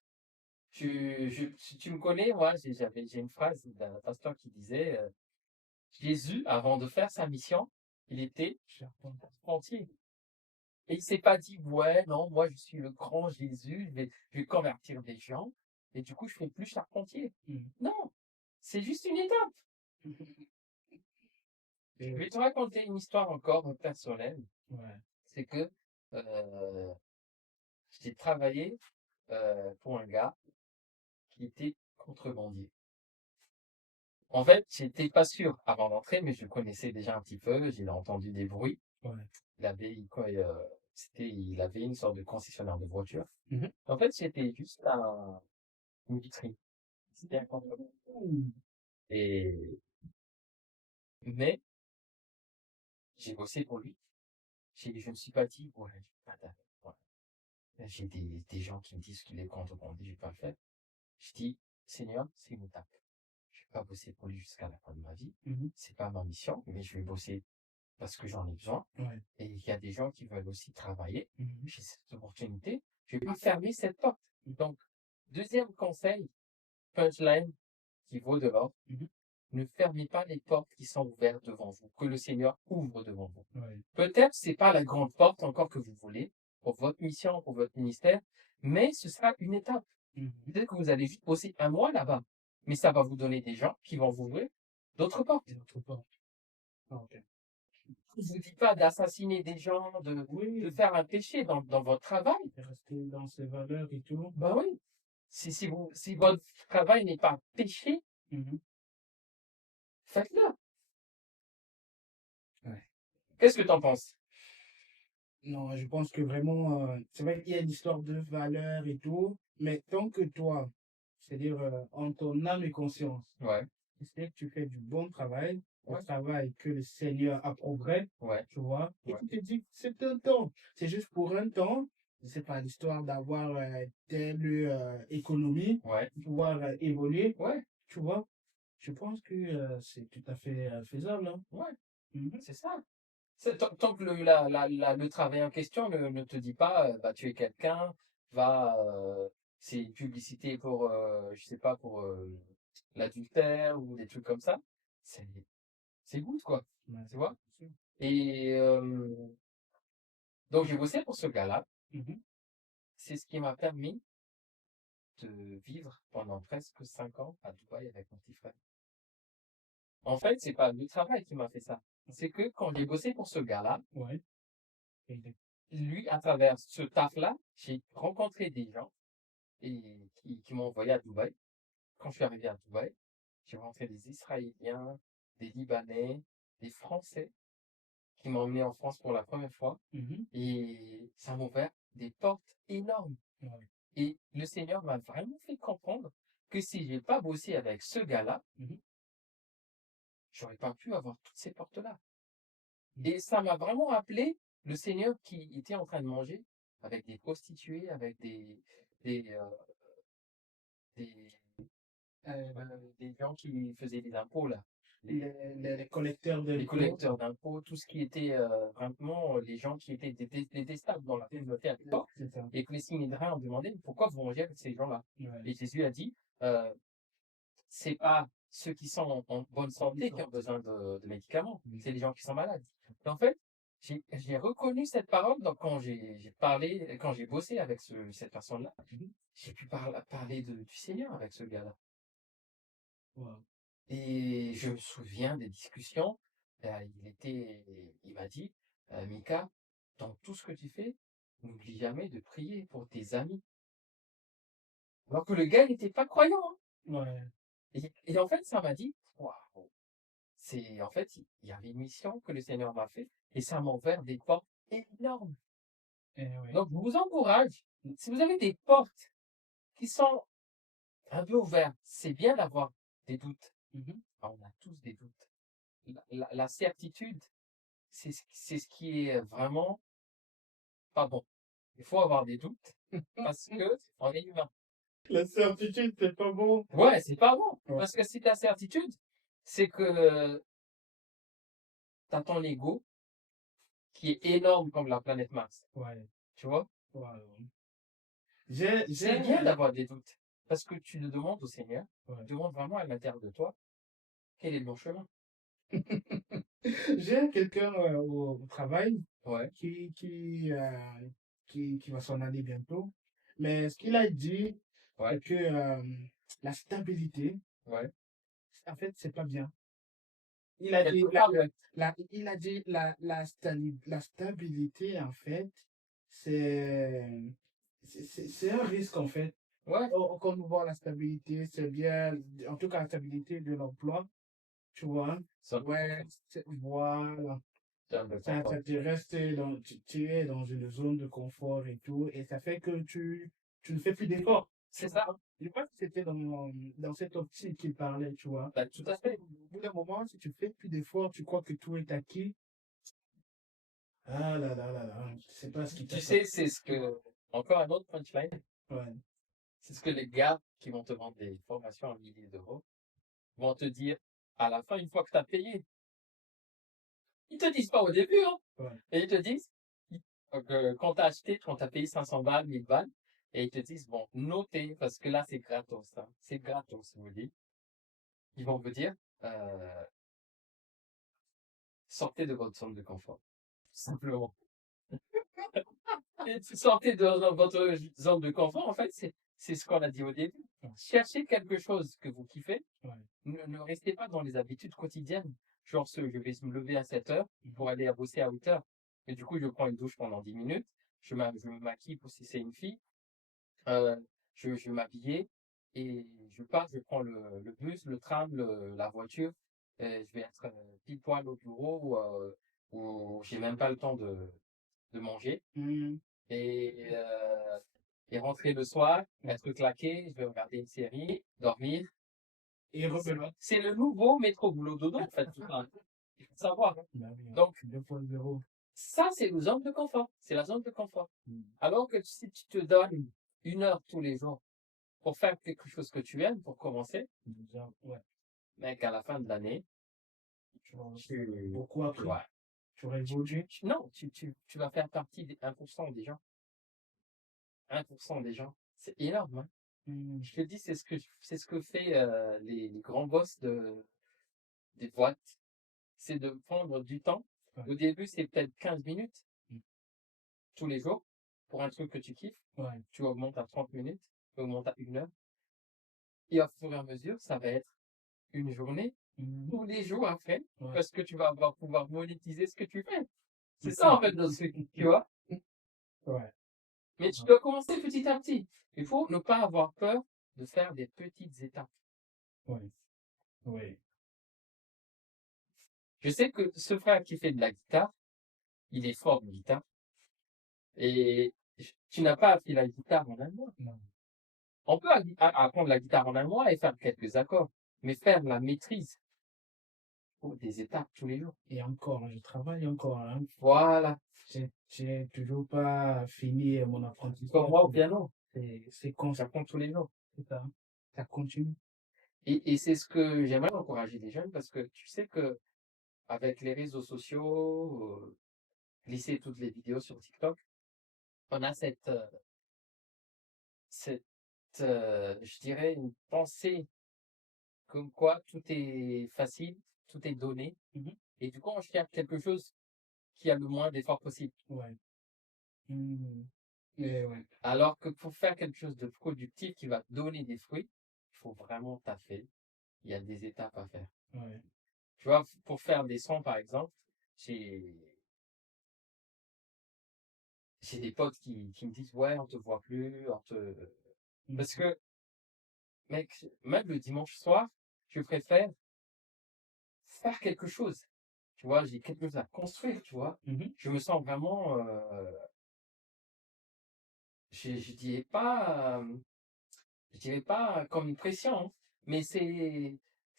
Si tu me connais, moi, j'ai une phrase d'un pasteur qui disait, Jésus, avant de faire sa mission, il était charpentier. Et il s'est pas dit, ouais, non, moi, je suis le grand Jésus, je vais convertir des gens, et du coup, je fais plus charpentier. Mhm. Non! C'est juste une étape. Je Et- vais te raconter une histoire encore personnelle. ouais. C'est que, euh, j'ai travaillé, pour un gars qui était contrebandier. En fait, j'étais pas sûr avant d'entrer, mais je connaissais déjà un petit peu. J'ai entendu des bruits. Ouais. Il avait une sorte de concessionnaire de voitures. Mhm. En fait, c'était juste une vitrine. C'était un contrebande. Et, mais, j'ai bossé pour lui. Je me suis pas dit, ouais, voilà. J'ai des gens qui me disent qu'il est contrebandier, je vais pas le faire. Je dis, Seigneur, c'est une étape. Je vais pas bosser pour lui jusqu'à la fin de ma vie. Mhm. C'est pas ma mission, mais je vais bosser parce que j'en ai besoin. Ouais. Et il y a des gens qui veulent aussi travailler. Mhm. J'ai cette opportunité. Je vais pas fermer cette porte. Donc, deuxième conseil, punchline, qui vaut de l'or. Mhm. Ne fermez pas les portes qui sont ouvertes devant vous, que le Seigneur ouvre devant vous. Ouais. Peut-être c'est pas la grande porte encore que vous voulez pour votre mission, pour votre ministère, mais ce sera une étape. Mhm. Peut-être que vous allez juste bosser un mois là-bas, mais ça va vous donner des gens qui vont vous ouvrir d'autres portes. Et l'autre porte. Ah, ok. Je vous dis pas d'assassiner des gens, de Oui. faire un péché dans votre travail. Et rester dans ses valeurs et tout. Bah oui. Si votre travail n'est pas péché, Mhm. faites-le. Ouais. Qu'est-ce que tu en penses? Non, je pense que vraiment, c'est vrai qu'il y a une histoire de valeurs et tout, mais tant que toi, c'est-à-dire en ton âme et conscience, Ouais, c'est que tu fais du bon travail, le ouais, travail que le Seigneur approuverait, ouais, tu vois, et ouais, tu te dis que c'est un temps, c'est juste pour un temps, c'est pas l'histoire d'avoir telle économie, ouais, pour pouvoir évoluer, ouais, tu vois. Je pense que c'est tout à fait faisable, hein. ouais, Mhm. c'est ça. Tant que le travail en question ne te dit pas, bah, tu es quelqu'un, c'est une publicité pour, je sais pas, pour l'adultère ou des trucs comme ça, c'est c'est good, quoi. Ouais, Tu vois? c'est sûr. Et donc j'ai bossé pour ce gars-là. Mhm. C'est ce qui m'a permis de vivre pendant presque 5 ans à Dubaï avec mon petit frère. En fait, c'est pas le travail qui m'a fait ça. C'est que quand j'ai bossé pour ce gars-là, Ouais. Et lui, à travers ce taf-là, j'ai rencontré des gens et qui m'ont envoyé à Dubaï. Quand je suis arrivé à Dubaï, j'ai rencontré des Israéliens, des Libanais, des Français qui m'ont emmené en France pour la première fois. Mhm. Et ça m'a ouvert des portes énormes. Ouais. Et le Seigneur m'a vraiment fait comprendre que si j'ai pas bossé avec ce gars-là, Mhm. j'aurais pas pu avoir toutes ces portes-là. Mhm. Et ça m'a vraiment rappelé le Seigneur qui était en train de manger avec des prostituées, avec des, euh, des, Euh, des gens qui faisaient des impôts, là. Les, les collecteurs les d'impôts. collecteurs d'impôts, tout ce qui était vraiment les gens qui étaient détestables dans la communauté à l'époque. C'est ça. Et que les Sinédriens ont demandé pourquoi vous mangez avec ces gens-là. Ouais. Et Jésus a dit, c'est pas ceux qui sont en bonne santé qui ont besoin de médicaments, c'est les gens qui sont malades. Et en fait, j'ai reconnu cette parole donc quand j'ai parlé, quand j'ai bossé avec cette personne-là, Mhm. j'ai pu parler du Seigneur avec ce gars-là. Wow. Et je me souviens des discussions. Il m'a dit, Mika, dans tout ce que tu fais, n'oublie jamais de prier pour tes amis. Alors que le gars n'était pas croyant, hein. Ouais. Et en fait, ça m'a dit, waouh, en fait, il y avait une mission que le Seigneur m'a fait et ça m'a ouvert des portes énormes. Ouais. Donc, je vous encourage, si vous avez des portes qui sont un peu ouvertes, c'est bien d'avoir des doutes. Mhm. On a tous des doutes. La certitude, c'est ce qui est vraiment pas bon. Il faut avoir des doutes parce que on est humain. La certitude, c'est pas bon. Ouais, c'est pas bon. Ouais. Parce que si ta certitude, c'est que tu as ton ego qui est énorme comme la planète Mars. Ouais. Tu vois? Wow. C'est bien d'avoir des doutes. Parce que tu le demandes au Seigneur, Ouais. tu demandes vraiment à l'intérieur de toi, quel est le bon chemin? J'ai quelqu'un au travail Ouais, qui, qui, euh, qui va s'en aller bientôt. Mais ce qu'il a dit, ouais, c'est que la stabilité, ouais. en fait, c'est pas bien. Il a dit, Quelque part, ouais. il a dit la stabilité, en fait, c'est, c'est un risque, en fait. Ouais, Quand on voit la stabilité, c'est bien, en tout cas, la stabilité de l'emploi, tu vois. ça, Ouais, voilà. c'est un peu Ça confort. te reste dans, tu es dans une zone de confort et tout, et ça fait que tu ne fais plus d'efforts. Tu C'est ça. vois. Je pense que c'était dans cette optique qu'il parlait, tu vois. Bah, tout à Parce qu'au fait. bout d'un moment, si tu fais plus d'efforts, tu crois que tout est acquis. Ah là là là là, je sais pas ce qui Tu t'attend. sais, c'est ce que, encore un autre punchline, Ouais. c'est ce que les gars qui vont te vendre des formations à milliers d'euros vont te dire à la fin, une fois que tu as payé. Ils te disent pas au début, hein. Ouais. Et ils te disent, quand tu as acheté, quand tu as payé 500 balles, 1000 balles, et ils te disent, bon, notez, parce que là, c'est gratos, hein. C'est gratos, vous dites. Ils vont vous dire, euh, sortez de votre zone de confort. Tout simplement. Et sortez de votre zone de confort, en fait, c'est ce qu'on a dit au début. Cherchez quelque chose que vous kiffez. Ouais. Ne restez pas dans les habitudes quotidiennes. Genre, je vais me lever à 7 heures pour aller à bosser à 8 heures. Et du coup, je prends une douche pendant 10 minutes. Je me maquille pour si c'est une fille. Euh, je vais m'habiller et je pars, je prends le bus, le tram, la voiture. Et je vais être pile poil au bureau où j'ai même pas le temps de manger. Hmm. Et rentrer le soir, être claqué, je vais regarder une série, dormir. Et rebelote. C'est le nouveau métro boulot dodo, en fait, tout ça. Il faut savoir, hein. Bah oui, hein. Donc, 2.0. ça, c'est la zone de confort. C'est la zone de confort. Hmm. Alors que si tu te donnes 1 heure tous les jours pour faire quelque chose que tu aimes, pour commencer, Déjà, ouais. mec, à la fin de l'année, Tu vas tu, beaucoup appris. ouais, Tu aurais évolué. non, tu vas faire partie des 1% des gens. 1% des gens. C'est énorme, hein. Hmm. Je te dis, c'est ce que fait les grands boss des boîtes. c'est de prendre du temps. Ouais. Au début, c'est peut-être 15 minutes Mm. tous les jours pour un truc que tu kiffes. Ouais. Tu augmentes à 30 minutes, tu augmentes à 1 heure. Et au fur et à mesure, ça va être une journée, Mhm. tous les jours après, Ouais. parce que tu vas pouvoir monétiser ce que tu fais. C'est C'est ça, en ça. fait, le truc, tu vois. Ouais. Mais tu dois commencer petit à petit. Il faut ne pas avoir peur de faire des petites étapes. Ouais. Ouais. Je sais que ce frère qui fait de la guitare, il est fort en guitare. Et tu n'as pas appris la guitare en un mois. Non. On peut apprendre la guitare en un mois et faire quelques accords. Mais faire la maîtrise, faut des étapes tous les jours. Et encore, je travaille encore, hein. Voilà. J'ai toujours pas fini mon apprentissage. Comme moi au piano, C'est constant, j'apprends tous les jours. c'est ça. Ça continue. Et c'est ce que j'aimerais encourager les jeunes parce que tu sais que avec les réseaux sociaux, glisser toutes les vidéos sur TikTok, on a cette je dirais, une pensée comme quoi tout est facile, tout est donné. Mhm. Et du coup, on cherche quelque chose qui a le moins d'efforts possible. Ouais. Mhm. Et ouais. Alors que pour faire quelque chose de productif qui va te donner des fruits, il faut vraiment taffer. Il y a des étapes à faire. Ouais. Tu vois, pour faire des sons, par exemple, j'ai j'ai des potes qui me disent, ouais, on te voit plus, parce que, mec, même le dimanche soir, je préfère faire quelque chose. Tu vois, j'ai quelque chose à construire, tu vois. Mhm. Je me sens vraiment, je dirais pas, je dirais pas comme une pression, hein, mais c'est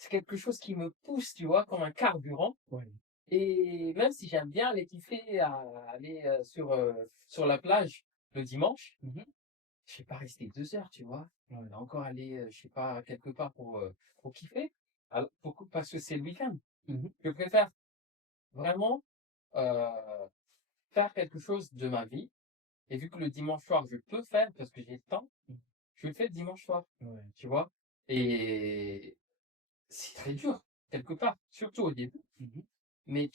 quelque chose qui me pousse, tu vois, comme un carburant. Ouais. Et même si j'aime bien aller kiffer, à aller sur la plage le dimanche, Mhm. je vais pas rester 2 heures, tu vois. Ouais. Encore aller, je sais pas, quelque part pour kiffer. Alors, parce que c'est le week-end. Mhm. Je préfère vraiment euh, faire quelque chose de ma vie. Et vu que le dimanche soir, je peux faire parce que j'ai le temps, je le fais le dimanche soir, Ouais. tu vois. Et c'est très dur, quelque part, surtout au début. Mhm. Mais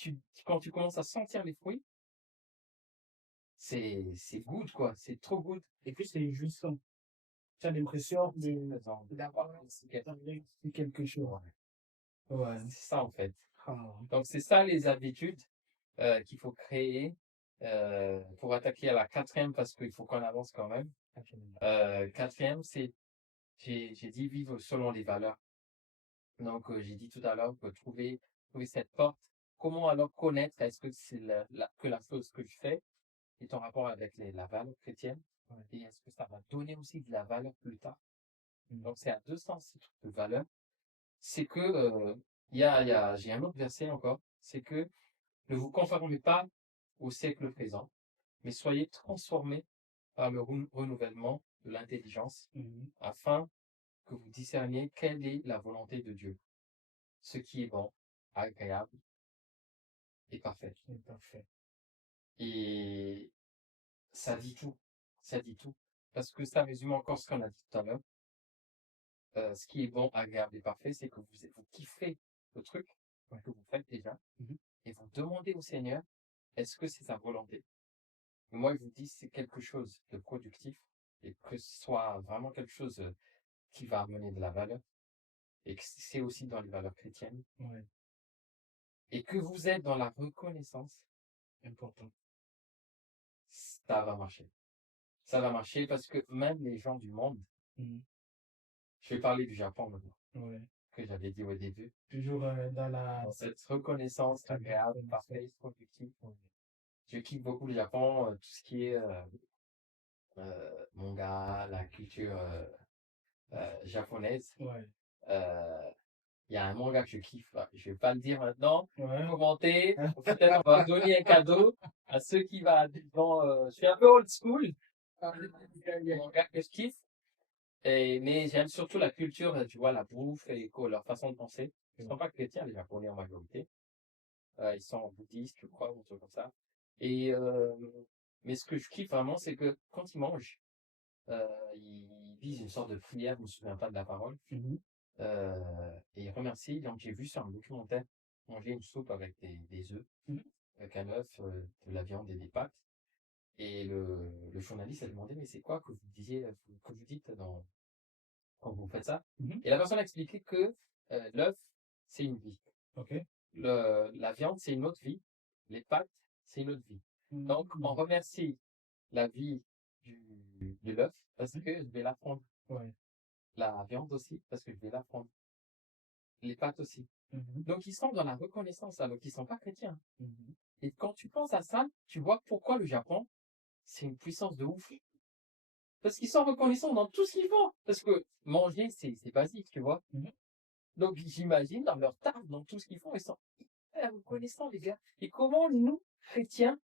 quand tu commences à sentir les fruits, c'est good, quoi. C'est trop good. Et puis c'est jouissant. Tu as l'impression d'avoir C'est réussi quelque chose. Ouais. ça, en fait. Ah. Donc, c'est ça les habitudes qu'il faut créer pour attaquer à la quatrième parce qu'il faut qu'on avance quand même. Quatrième, j'ai dit vivre selon les valeurs. Donc, j'ai dit tout à l'heure que trouver cette porte. Comment alors connaître est-ce que c'est que la chose que je fais est en rapport avec la valeur chrétienne Ouais. et est-ce que ça va donner aussi de la valeur plus tard. Mhm. Donc, c'est à deux sens, ce truc de valeur. C'est que, j'ai un autre verset encore, c'est que ne vous conformez pas au siècle présent, mais soyez transformés par le renouvellement de l'intelligence, Mhm. afin que vous discerniez quelle est la volonté de Dieu, ce qui est bon, agréable et parfait. C'est parfait. Et ça dit tout, ça dit tout, parce que ça résume encore ce qu'on a dit tout à l'heure. Ce qui est bon, agréable et parfait, c'est que vous kiffez le truc que vous faites déjà, Mhm. et vous demandez au Seigneur, est-ce que c'est sa volonté? Moi, je vous dis, c'est quelque chose de productif et que ce soit vraiment quelque chose qui va amener de la valeur et que c'est aussi dans les valeurs chrétiennes Ouais. et que vous êtes dans la reconnaissance, Important. ça va marcher. Ça va marcher parce que même les gens du monde, Mhm. je vais parler du Japon maintenant, Ouais. que j'avais dit au début, Toujours dans la dans cette reconnaissance agréable, parfaite, productive. Ouais. Je kiffe beaucoup le Japon, tout ce qui est manga, la culture japonaise. Ouais. Euh, Il y a un manga que je kiffe. Je vais pas le dire maintenant. Ouais. Commentez. Peut-être on va donner un cadeau à ceux qui va disons, je suis un peu old school. Il y a un manga que je kiffe. Mais j'aime surtout la culture, tu vois, la bouffe et leur façon de penser. Ils sont pas chrétiens, les Japonais en majorité. Ils sont bouddhistes, je crois, ou un truc comme ça. Et, mais ce que je kiffe vraiment, c'est que quand ils mangent, ils disent une sorte de prière, je me souviens pas de la parole. Mhm. Et ils remercient. Donc j'ai vu sur un documentaire manger une soupe avec des œufs, Mhm. avec un œuf, de la viande et des pâtes. Et le journaliste a demandé, mais c'est quoi que vous disiez, que vous dites quand vous faites ça? Mhm. Et la personne a expliqué que l'œuf, c'est une vie. Ok. La viande, c'est une autre vie. Les pâtes, c'est une autre vie. Donc, on Mhm. remercie la vie de l'œuf parce Mhm. que je vais la prendre. Ouais. La viande aussi parce que je vais la prendre. Les pâtes aussi. Mhm. Donc, ils sont dans la reconnaissance, alors qu'ils sont pas chrétiens. Mhm. Et quand tu penses à ça, tu vois pourquoi le Japon, c'est une puissance de ouf. Parce qu'ils sont reconnaissants dans tout ce qu'ils font. Parce que manger, c'est basique, tu vois. Mhm. Donc, j'imagine, dans leur taf, dans tout ce qu'ils font, ils sont hyper reconnaissants, les gars. Et comment nous, chrétiens,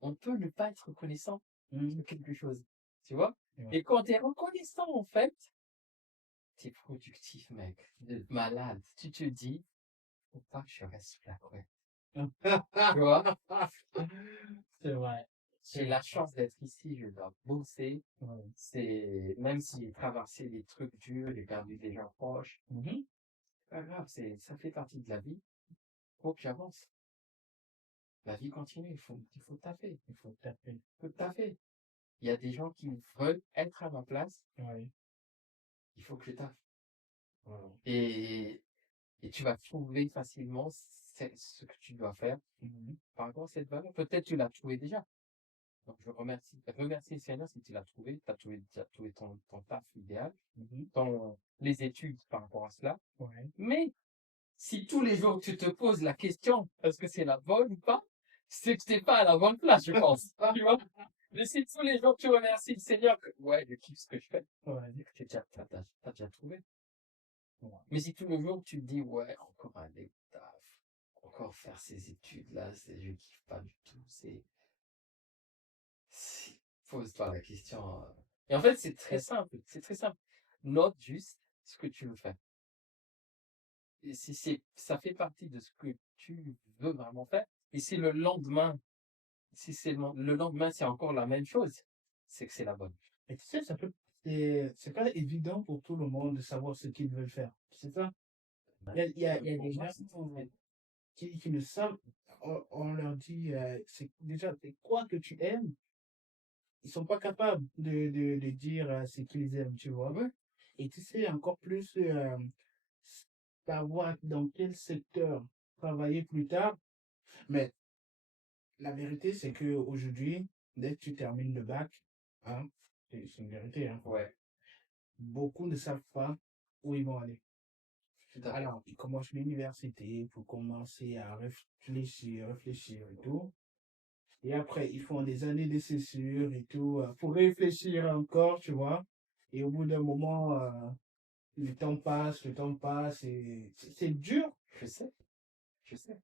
on peut ne pas être reconnaissant de Mhm. quelque chose, tu vois? Ouais. Et quand tu es reconnaissant, en fait, tu es productif, mec. De malade. Tu te dis, faut pas que je reste sous la couette. Tu vois? C'est vrai. J'ai la chance d'être ici, je dois bosser. Ouais. C'est, même si j'ai traversé des trucs durs, j'ai perdu des gens proches, Mhm. c'est pas grave, ça fait partie de la vie. Faut que j'avance. La vie continue, il faut taffer. Il faut taper. Il faut taffer. Il y a des gens qui veulent être à ma place, Ouais. il faut que je taffe. Voilà. Et tu vas trouver facilement ce que tu dois faire Mhm. par rapport à cette valeur. Peut-être tu l'as trouvé déjà. Donc je remercie le Seigneur si tu l'as trouvé, tu as trouvé ton taf idéal, Mhm. les études par rapport à cela. Ouais. Mais si tous les jours tu te poses la question, est-ce que c'est la bonne ou pas, c'est que t'es pas à la bonne place, je pense. Tu vois? Mais si tous les jours tu remercies le Seigneur que, ouais, je kiffe ce que je fais, Ouais. t'as déjà trouvé. Ouais. Mais si tous les jours tu te dis, ouais, encore un taf, encore faire ces études-là, je kiffe pas du tout, pose-toi la question. Et en fait, c'est très simple, c'est très simple. Note juste ce que tu veux faire. Et si ça fait partie de ce que tu veux vraiment faire, et si le lendemain, si c'est le lendemain, c'est encore la même chose, c'est que c'est la bonne. Et tu sais, c'est pas évident pour tout le monde de savoir ce qu'ils veulent faire. C'est ça? Il y a Pour des moi, gens c'est très- qui ne savent, on leur dit, c'est déjà, c'est quoi que tu aimes? Ils sont pas capables de dire ce qu'ils aiment, tu vois. Ouais, Et tu sais, encore plus, savoir dans quel secteur travailler plus tard. Mais la vérité, c'est que aujourd'hui, dès que tu termines le bac, hein, c'est une vérité, hein, ouais, beaucoup ne savent pas où ils vont aller. tout à fait. Alors, ils commencent l'université pour commencer à réfléchir et tout. Et après, ils font des années de césure et tout, pour réfléchir encore, tu vois. Et au bout d'un moment, le temps passe et c'est dur, Je sais, je sais,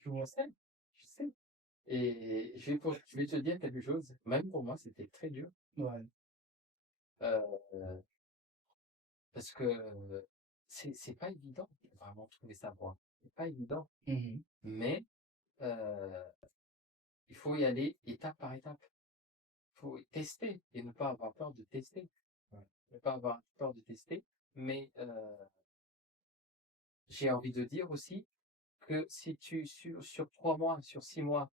tu je vois. sais, je sais. Et je vais te dire quelque chose, même pour moi, c'était très dur. Ouais. Euh, Parce que c'est pas évident de vraiment trouver sa voie. C'est pas évident. Mhm. Mais euh, il faut y aller étape par étape. Il faut tester et ne pas avoir peur de tester. Ouais. Ne pas avoir peur de tester. Mais j'ai envie de dire aussi que si sur 3 mois, sur 6 mois,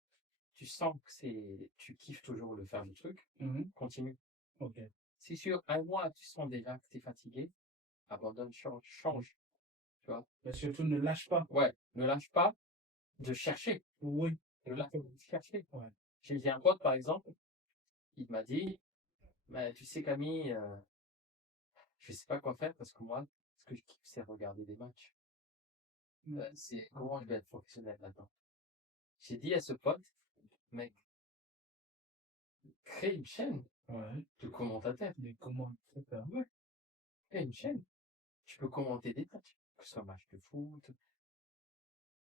tu sens que tu kiffes toujours le faire le truc, Mhm. continue. Ok. Si sur un mois, tu sens déjà que tu es fatigué, abandonne, change. Tu vois? Mais surtout, ne lâche pas. Ouais, ne lâche pas de chercher. Oui. De lâche pas de chercher. Ouais. J'ai un pote, par exemple, il m'a dit, mais tu sais, Camille, je sais pas quoi faire parce que moi, ce que je kiffe, c'est regarder des matchs. C'est comment je vais être professionnel là-dedans. J'ai dit à ce pote, mec, crée une chaîne Ouais. de commentateurs. Mais comment c'est ça? Ouais, crée une chaîne. Tu peux commenter des matchs, que ce soit un match de foot.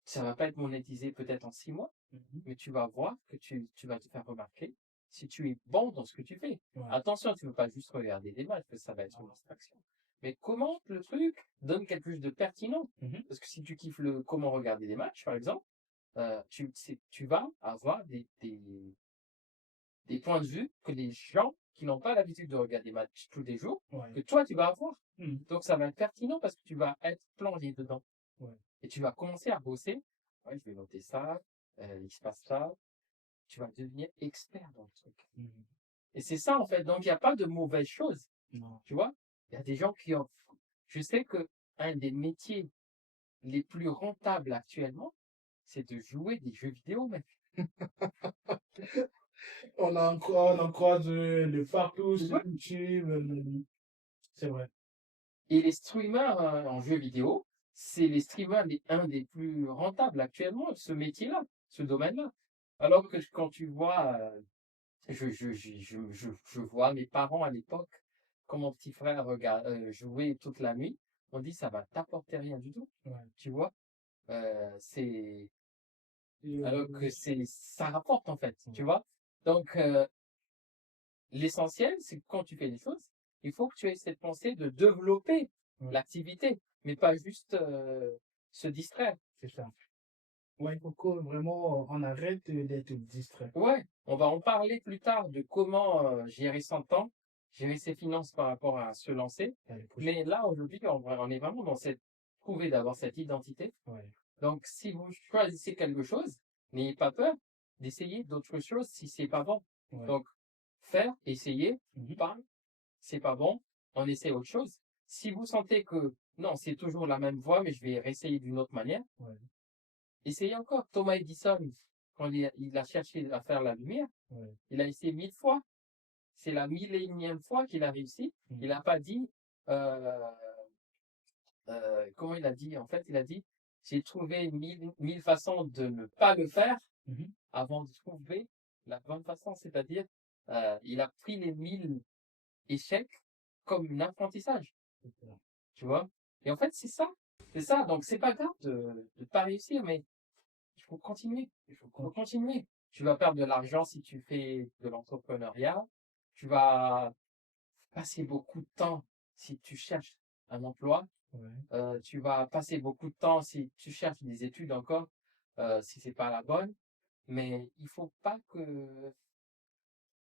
Ça va pas être monétisé peut-être en 6 mois, Mhm. mais tu vas voir que tu vas te faire remarquer si tu es bon dans ce que tu fais. Ouais. Attention, tu ne veux pas juste regarder des matchs, parce que ça va être une distraction. Mais commente le truc, donne quelque chose de pertinent. Mhm. Parce que si tu kiffes le comment regarder des matchs, par exemple, tu vas avoir des points de vue que les gens qui n'ont pas l'habitude de regarder des matchs tous les jours, Ouais. que toi tu vas avoir. Mhm. Donc ça va être pertinent parce que tu vas être plongé dedans. Ouais. Et tu vas commencer à bosser ouais, je vais noter ça, il se passe ça. Tu vas devenir expert dans le truc. Mhm. Et c'est ça, en fait. Donc, il n'y a pas de mauvaise chose. Non. Tu vois? Il y a des gens qui ont. Je sais que un des métiers les plus rentables actuellement, c'est de jouer des jeux vidéo, mec. On en croise de partout sur Ouais. YouTube. C'est vrai. Et les streamers en jeux vidéo, c'est les streamers un des plus rentables actuellement, ce métier-là, ce domaine-là. Alors que quand tu vois, je vois mes parents à l'époque, quand mon petit frère jouait toute la nuit, on dit ça va t'apporter rien du tout, Ouais. tu vois. C'est alors Et, que ça rapporte en fait, tu ouais. vois. Donc l'essentiel, c'est que quand tu fais des choses, il faut que tu aies cette pensée de développer Ouais. l'activité, mais pas juste se distraire. C'est ça. Ouais, il faut que vraiment on arrête d'être distrait. Ouais, on va en parler plus tard de comment gérer son temps, gérer ses finances par rapport à se lancer. L'année prochaine. Mais là, aujourd'hui, on est vraiment dans trouver d'avoir cette identité. Ouais. Donc, si vous choisissez quelque chose, n'ayez pas peur d'essayer d'autres choses si c'est pas bon. Ouais. Donc, faire, essayer, Mhm. pas, c'est pas bon, on essaie autre chose. Si vous sentez que non, c'est toujours la même voie, mais je vais réessayer d'une autre manière, Ouais. essayez encore. Thomas Edison, quand il a cherché à faire la lumière, Ouais. il a essayé 1000 fois. C'est la 1001e fois qu'il a réussi. Mhm. Il n'a pas dit, euh, comment il a dit? En fait, il a dit, j'ai trouvé mille façons de ne pas le faire Mhm. avant de trouver la bonne façon. C'est-à-dire, il a pris les 1000 échecs comme un apprentissage, C'est ça. tu vois? Et en fait, c'est ça. C'est ça. Donc, c'est pas grave de ne pas réussir, mais il faut continuer. Il faut Faut qu'on. continuer. Tu vas perdre de l'argent si tu fais de l'entrepreneuriat. Tu vas passer beaucoup de temps si tu cherches un emploi. Ouais. Tu vas passer beaucoup de temps si tu cherches des études encore, si c'est pas la bonne. Mais il faut pas que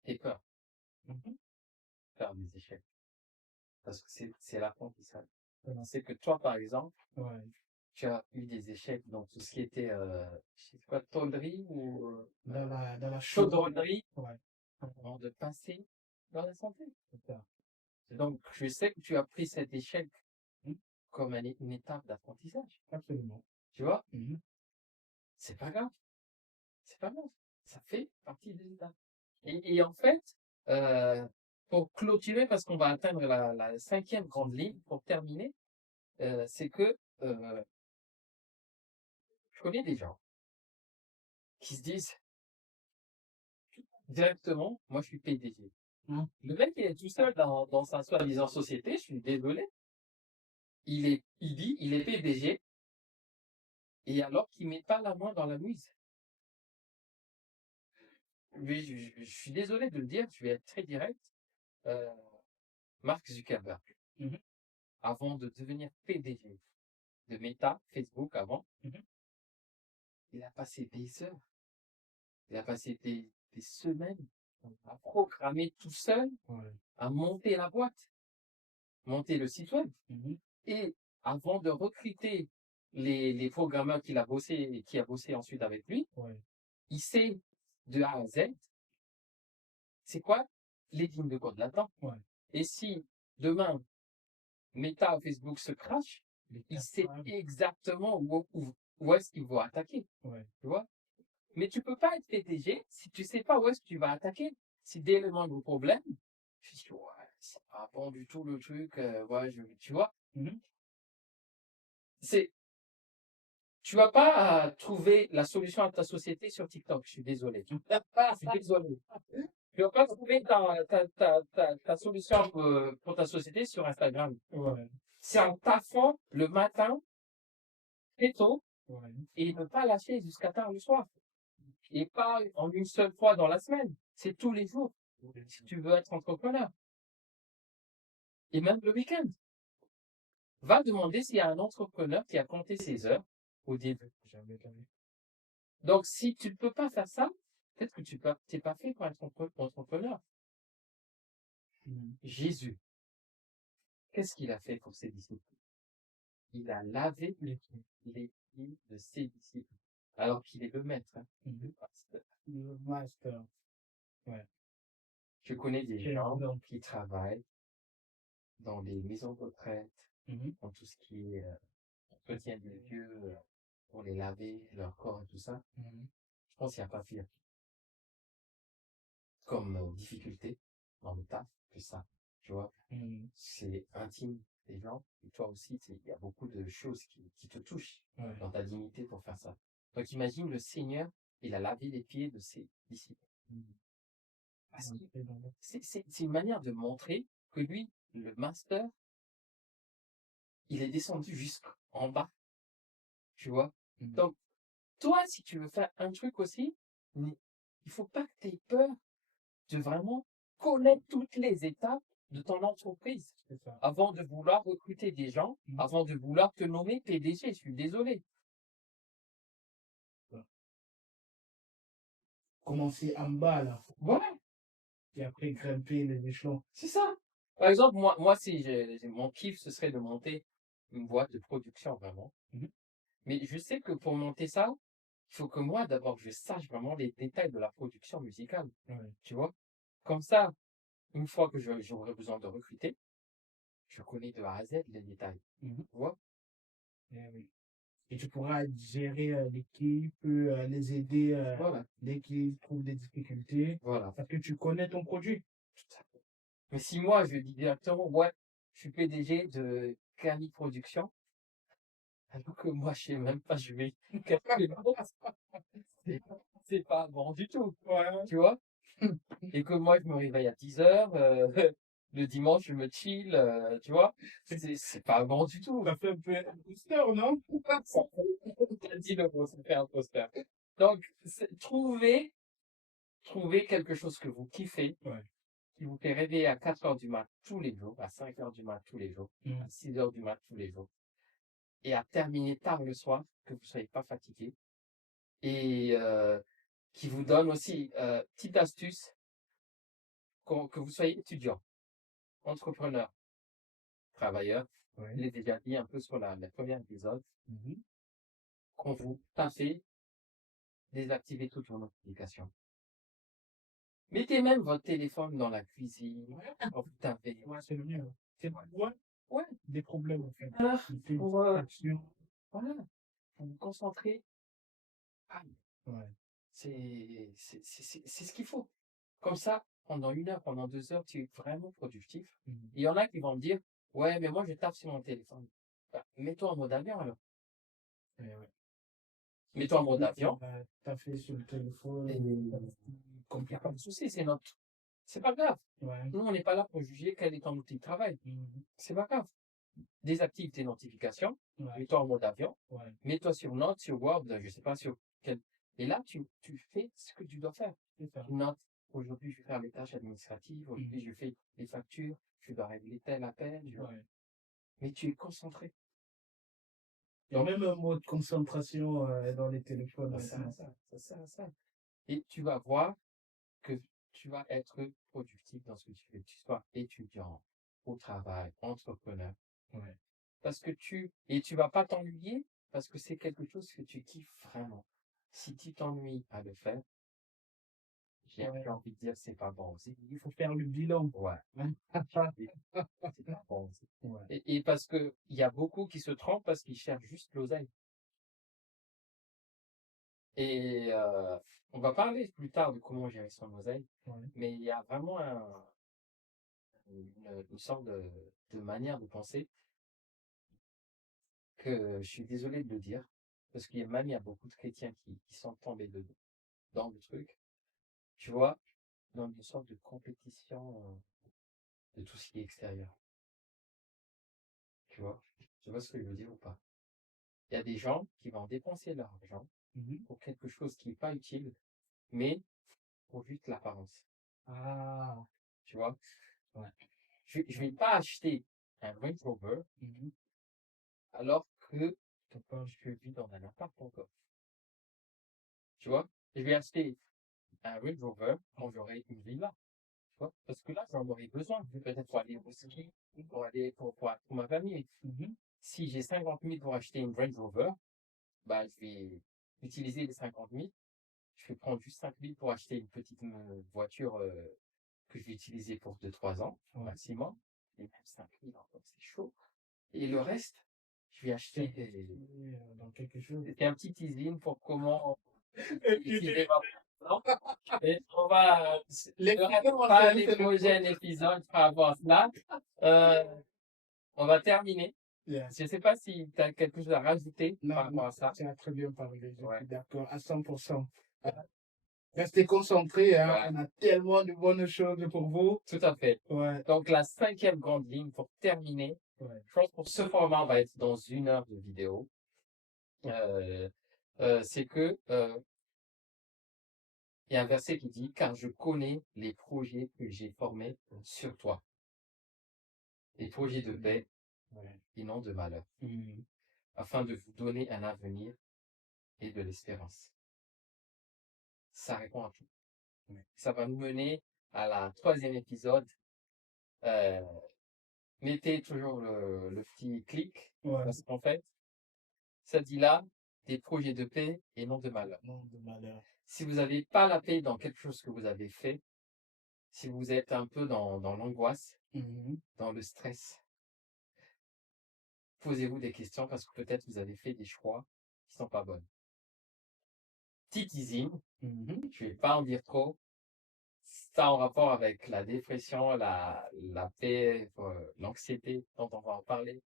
tu aies peur Mhm. de faire des échecs. Parce que c'est l'apprentissage. Ouais. C'est que toi, par exemple, Ouais. tu as eu des échecs dans tout ce qui était, je sais pas, tôlerie ou Dans la chaudronnerie Ouais. avant de passer dans la santé. C'est ça. Donc, je sais que tu as pris cet échec Mhm. comme une étape d'apprentissage. Absolument. Tu vois, Mhm. c'est pas grave. C'est pas grave. Ça fait partie des étapes. Et en fait, euh, pour clôturer, parce qu'on va atteindre la cinquième grande ligne, pour terminer, c'est que je connais des gens qui se disent directement, moi je suis PDG. Mhm. Le mec, il est tout seul dans sa soi-disant société, je suis désolé. Il dit, il est PDG, et alors qu'il met pas la main dans la mise. Mais je suis désolé de le dire, je vais être très direct. Euh, Mark Zuckerberg, Mhm. avant de devenir PDG de Meta, Facebook avant, Mhm. il a passé des heures, il a passé des semaines à programmer tout seul, Ouais. à monter la boîte, monter le site web. Mhm. Et avant de recruter les programmeurs qui a bossé ensuite avec lui, Ouais. il sait de A à Z, c'est quoi les lignes de code là-dedans. Ouais. Et si demain, Meta ou Facebook se crash, Il est il sait capable. exactement où est-ce qu'il va attaquer. Ouais. Tu vois? Mais tu peux pas être PDG si tu sais pas où est-ce que tu vas attaquer. Si dès le moindre problème, tu dis, ouais, c'est pas bon du tout le truc, ouais, tu vois? Mhm. C'est, tu vas pas trouver la solution à ta société sur TikTok, je suis désolé. Je suis désolé. Tu vas pas trouver ta solution pour ta société sur Instagram. Ouais. C'est en taffant le matin, très tôt, Ouais. et ne pas lâcher jusqu'à tard le soir. Et pas en une seule fois dans la semaine. C'est tous les jours. Si tu veux être entrepreneur. Et même le week-end. Va demander s'il y a un entrepreneur qui a compté ses heures au début. Jamais de la vie. Donc, si tu ne peux pas faire ça, peut-être que tu n'es pas fait pour être entrepreneur. Mhm. Jésus, qu'est-ce qu'il a fait pour ses disciples? Il a lavé Les pieds. les pieds de ses disciples. alors qu'il est le maître, hein, Mhm. le master. Le master. Ouais. Je connais des Quel gens exemple. qui travaillent dans les maisons de retraite, Mhm. dans tout ce qui est entretien des lieux, pour les laver, leur corps et tout ça. Mhm. Je pense qu'il n'y a pas pire comme difficulté dans le taf que ça. Tu vois, Mhm. c'est intime des gens. Et toi aussi, il y a beaucoup de choses qui te touchent Ouais. dans ta dignité pour faire ça. Donc imagine le Seigneur, il a lavé les pieds de ses disciples. Mhm. Parce Ouais, que c'est dans le- c'est une manière de montrer que lui, le master, il est descendu jusqu'en bas, tu vois. Mhm. Donc, toi, si tu veux faire un truc aussi, il faut pas que tu aies peur de vraiment connaître toutes les étapes de ton entreprise C'est ça. avant de vouloir recruter des gens, Mhm. avant de vouloir te nommer PDG. Je suis désolé. Commencer en bas, là. Voilà, Et après grimper les échelons. c'est ça. Par exemple, moi si mon kiff, ce serait de monter une boîte de production vraiment. Mhm. Mais je sais que pour monter ça, il faut que moi, d'abord, je sache vraiment les détails de la production musicale. Ouais. Tu vois? Comme ça, une fois que j'aurai besoin de recruter, je connais de A à Z les détails. Mhm. Tu vois? Eh oui. Et tu pourras gérer l'équipe, les aider Voilà. dès qu'ils trouvent des difficultés, Voilà. parce que tu connais ton produit. Tout à fait. Mais si moi, je dis directement, ouais, je suis PDG de Cali Production, alors que moi, je sais même pas, je vais calculer le compte, c'est c'est pas bon du tout. Ouais. Tu vois? Et que moi, je me réveille à 10 heures, le dimanche, je me chill, tu vois? C'est pas bon du tout. Ça fait un peu imposteur, non? Ça t'as dit le mot, ça fait imposteur. Donc, trouver quelque chose que vous kiffez, Ouais. qui vous fait réveiller à 4 heures du mat tous les jours, à 5 heures du mat tous les jours, à Mhm. 6 heures du mat tous les jours, et à terminer tard le soir, que vous soyez pas fatigué, et qui vous donne aussi, petite astuce, que vous soyez étudiant, entrepreneur, travailleur. Ouais. Je l'ai déjà dit un peu sur la première épisode, Mhm. quand vous passez, désactivez toutes vos notifications. Mettez même votre téléphone dans la cuisine, Ouais, quand vous tapez. ouais, c'est le mieux. C'est ouais, Ouais, des problèmes, en fait. heure Une pour, distraction. voilà, pour vous concentrer. Ah, Ouais. c'est ce qu'il faut. Comme ça, pendant 1 heure, pendant 2 heures, tu es vraiment productif. Mhm. Il y en a qui vont me dire, ouais, mais moi, je tape sur mon téléphone. Bah, mets-toi en mode avion, alors. Eh ouais. Mets-toi en mode avion. T'as fait sur le téléphone, Et il n'y a compliqué. pas de souci, c'est pas grave. Ouais. Nous, on n'est pas là pour juger quel est ton outil de travail. Mhm. C'est pas grave. Désactive tes notifications. Ouais. Mets-toi en mode avion. Ouais. Mets-toi sur Note, sur Word, je sais pas sur quel. Et là, tu fais ce que tu dois faire. C'est ça. Tu notes, aujourd'hui, je vais faire les tâches administratives. Aujourd'hui, je fais les factures. Je dois régler tel appel. Ouais. Mais tu es concentré. Il y a Donc, même un mode concentration dans les téléphones ça sert à maintenant. ça. Ça sert à ça. Et tu vas voir que tu vas être productif dans ce que tu fais. Que tu sois étudiant, au travail, entrepreneur. Ouais. Parce que et tu vas pas t'ennuyer parce que c'est quelque chose que tu kiffes vraiment. Si tu t'ennuies à le faire, j'ai Ouais. envie de dire c'est pas bon aussi. Il faut faire le bilan. Ouais, Hein. c'est pas bon aussi. Ouais. Et parce que il y a beaucoup qui se trompent parce qu'ils cherchent juste l'oseille. Et on va parler plus tard de comment gérer son oseille, Ouais. mais il y a vraiment une sorte de manière de penser que je suis désolé de le dire, parce qu'il y a même il y a beaucoup de chrétiens qui sont tombés dans le truc, tu vois, dans une sorte de compétition de tout ce qui est extérieur. Tu vois ce que je veux dire ou pas? Il y a des gens qui vont dépenser leur argent Mhm. pour quelque chose qui n'est pas utile, mais pour juste l'apparence. Ah. Tu vois? Ouais. Je vais pas acheter un Range Rover Mhm. alors que T'as pas- je vis dans un appart encore. Tu vois? Je vais acheter un Range Rover quand j'aurai une villa. Tu vois? Parce que là, j'en aurai besoin. Peut-être pour aller au ski, pour aller pour ma famille. Mhm. Si j'ai 50 000 pour acheter une Range Rover, bah, utiliser les 50 000. Je vais prendre juste 5 000 pour acheter une petite voiture que je vais utiliser pour 2-3 ans Ouais. maximum. Et même 5 000, encore, c'est chaud. Et le reste, je vais acheter Dans quelque chose. c'était un petit teasing pour comment Et puis, utiliser ma argent. Et on va les ne rate vidéos, pas c'est les le prochains épisodes par rapport à cela. Euh, on va terminer. Yeah. Je ne sais pas si tu as quelque chose à rajouter Non, par rapport à ça. tu as très bien parlé, je Ouais. suis d'accord à 100%. Restez concentrés, hein, Ouais. on a tellement de bonnes choses pour vous. Tout à fait. Ouais, Donc, la 5e grande ligne pour terminer. ouais. Je pense pour ce format, on va être dans 1 heure de vidéo. C'est que il y a un verset qui dit, car je connais les projets que j'ai formés sur toi. Les projets de paix Ouais. et non de malheur, Mhm. afin de vous donner un avenir et de l'espérance. Ça répond à tout. Ouais. Ça va nous mener à la 3e épisode. Mettez toujours le petit clic, Ouais. parce qu'en fait, ça dit là, des projets de paix et non de malheur. Non, de malheur. Si vous n'avez pas la paix dans quelque chose que vous avez fait, si vous êtes un peu dans l'angoisse, Mhm. dans le stress, posez-vous des questions parce que peut-être vous avez fait des choix qui sont pas bonnes. Petit teasing, Mhm. je vais pas en dire trop. Ça en rapport avec la dépression, la paix, l'anxiété dont on va en parler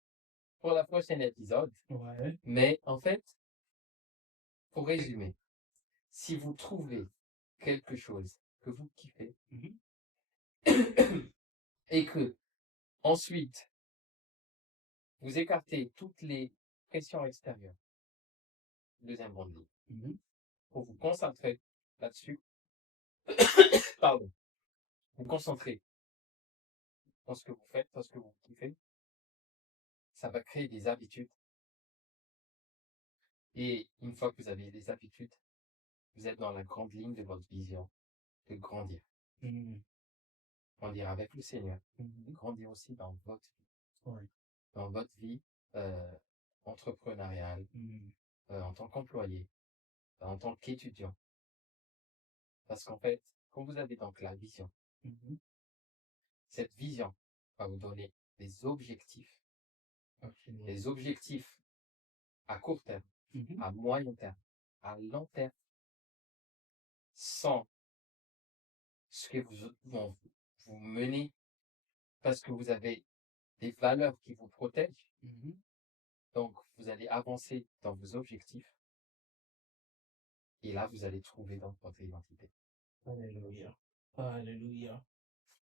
pour la prochaine épisode. Ouais. Mais en fait, pour résumer, si vous trouvez quelque chose que vous kiffez Mhm. et que ensuite vous écartez toutes les pressions extérieures, deuxième grande ligne, Mhm. pour vous concentrer là-dessus, pardon, vous concentrer dans ce que vous faites, dans ce que vous kiffez, ça va créer des habitudes. Et une fois que vous avez des habitudes, vous êtes dans la grande ligne de votre vision de grandir. Mhm. Grandir avec le Seigneur. Mhm. Grandir aussi dans votre vie. Ouais. Dans votre vie entrepreneuriale, Mhm. en tant qu'employé, en tant qu'étudiant. Parce qu'en fait, quand vous avez donc la vision, Mhm. cette vision va vous donner des objectifs. Absolument. Des objectifs à court terme, Mhm. à moyen terme, à long terme, sans ce que vous menez, parce que vous avez des valeurs qui vous protègent. Mhm. Donc, vous allez avancer dans vos objectifs. Et là, vous allez trouver donc votre identité. Alléluia. Alléluia.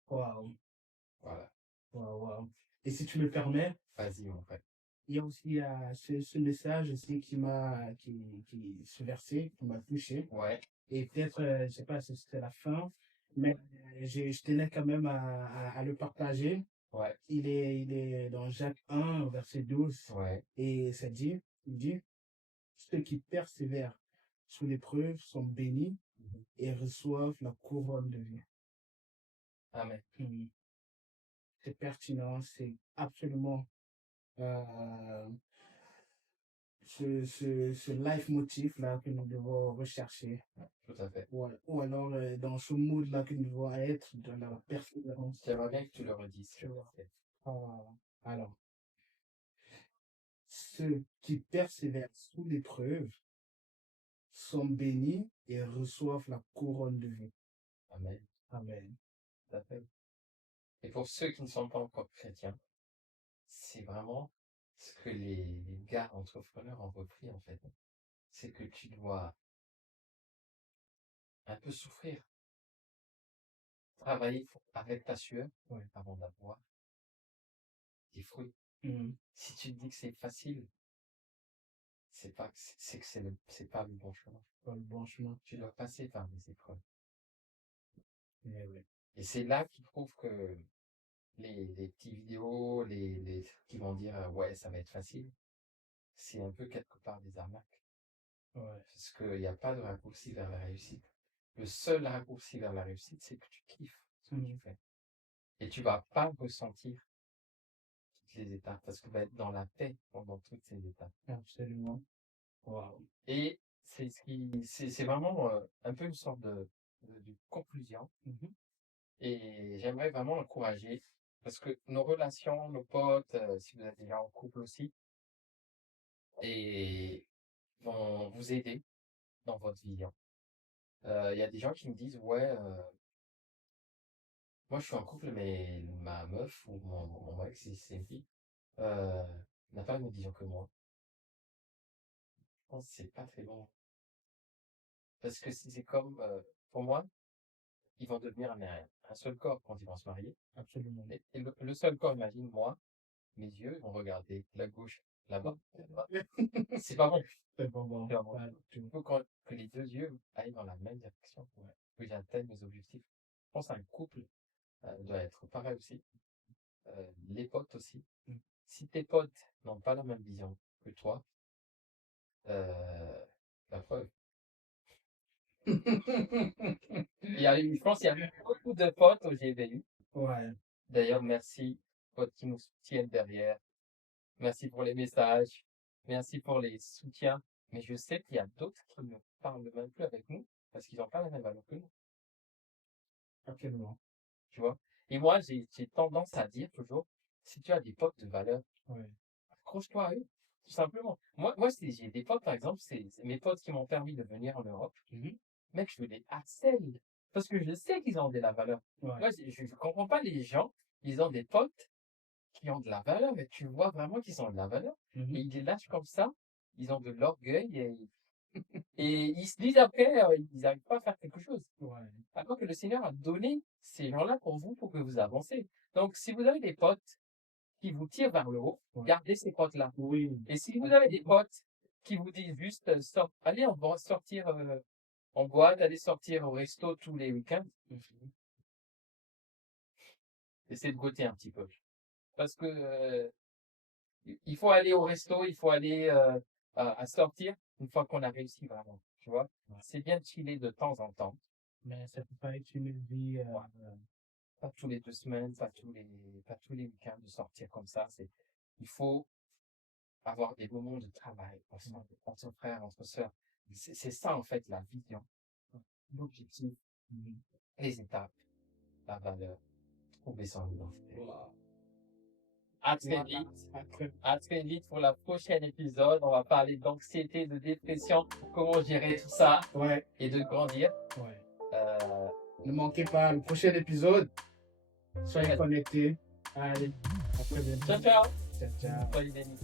Waouh. Voilà. Waouh, waouh. Et si tu me permets, Vas-y, mon frère. il y a aussi ce message aussi ce verset qui m'a touché. Ouais, Et peut-être, je sais pas si c'était la fin, mais je tenais quand même à le partager. ouais, Il est dans Jacques 1, verset 12. ouais. Et il dit, ceux qui persévèrent sous l'épreuve sont bénis Mhm. et reçoivent la couronne de vie. Amen. Mhm. C'est pertinent, c'est absolument euh, ce leitmotiv là que nous devons rechercher. Tout à fait. Ou alors dans ce mood-là que nous devons être, dans la persévérance. J'aimerais bien que tu le redisses. Tu vois. Alors, ceux qui persévèrent sous l'épreuve sont bénis et reçoivent la couronne de vie. Amen. Amen. Tout à fait. Et pour ceux qui ne sont pas encore chrétiens, c'est vraiment ce que les gars entrepreneurs ont repris, en fait. C'est que tu dois un peu souffrir, travailler avec ta sueur Ouais. avant d'avoir des fruits. Mhm. Si tu te dis que c'est facile, c'est pas que c'est pas le bon chemin. Pas le bon chemin. Tu dois passer par des épreuves. Eh oui. Et c'est là qu'ils trouvent que les petites vidéos, les trucs qui vont dire ouais, ça va être facile, c'est un peu quelque part des arnaques. Ouais. Parce qu'il n'y a pas de raccourci vers la réussite. Le seul raccourci vers la réussite, c'est que tu kiffes ce que tu fais. Et tu vas pas ressentir toutes les étapes parce que tu vas être dans la paix pendant toutes ces étapes. Absolument. Wow. Et c'est vraiment un peu une sorte de conclusion. Et j'aimerais vraiment encourager, parce que nos relations, nos potes, si vous êtes déjà en couple aussi, et vont vous aider dans votre vie, hein. Il y a des gens qui me disent, ouais, moi je suis en couple, mais ma meuf ou mon mec, si c'est une fille, euh, n'a pas la même vision que moi. Je pense que c'est pas très bon. Parce que c'est comme, pour moi, ils vont devenir un seul corps quand ils vont se marier. Absolument. Et le seul corps, imagine, moi, mes yeux vont regarder la gauche, là-bas. C'est pas bon. C'est pas bon. C'est pas bon. Ouais, Il tu- faut que les deux yeux aillent dans la même direction pour que j'atteigne mes objectifs. Je pense qu'un couple doit être pareil aussi. Les potes aussi. Mm. Si tes potes n'ont pas la même vision que toi, la preuve. Je pense qu'il y a eu beaucoup de potes au GVU. Ouais, D'ailleurs, merci, potes qui nous soutiennent derrière. Merci pour les messages. Merci pour les soutiens. Mais je sais qu'il y a d'autres qui ne parlent même plus avec nous parce qu'ils n'ont pas la même valeur que nous, absolument. tu vois. Et moi, j'ai tendance à dire toujours, si tu as des potes de valeur, Ouais. accroche-toi à eux, tout simplement. J'ai des potes, par exemple, c'est mes potes qui m'ont permis de venir en Europe. Mec, je les harcèle parce que je sais qu'ils ont de la valeur. Ouais. Moi, je comprends pas les gens, ils ont des potes qui ont de la valeur, mais tu vois vraiment qu'ils ont de la valeur. Et ils les lâchent comme ça, ils ont de l'orgueil et ils se disent après, ils n'arrivent pas à faire quelque chose. Ouais. Alors que le Seigneur a donné ces gens-là pour vous, pour que vous avancez. Donc, si vous avez des potes qui vous tirent vers le haut, Ouais. gardez ces potes-là. Oui. Et si vous avez des potes qui vous disent juste, allez, on va sortir en boîte, allez sortir au resto tous les week-ends, essayez de goûter un petit peu. Parce que il faut aller au resto, il faut aller à sortir une fois qu'on a réussi vraiment, tu vois. Ouais. C'est bien de chiller de temps en temps, Mais ça peut pas être une vie. pas tous les 2 semaines, pas tous les week-ends de sortir comme ça. Il faut avoir des moments de travail ensemble, entre frères, entre sœurs. C'est ça en fait la vision, l'objectif, les étapes, la valeur, trouver son identité. Wow. À très Voilà. vite. Après, À très vite pour la prochaine épisode. On va parler d'anxiété, de dépression, comment gérer tout ça ouais, et de grandir. ouais. Euh, Ne manquez pas le prochain épisode. Soyez Ouais. connectés. Allez, à très bientôt. ciao, ciao. Ciao, ciao. Soyez bénis.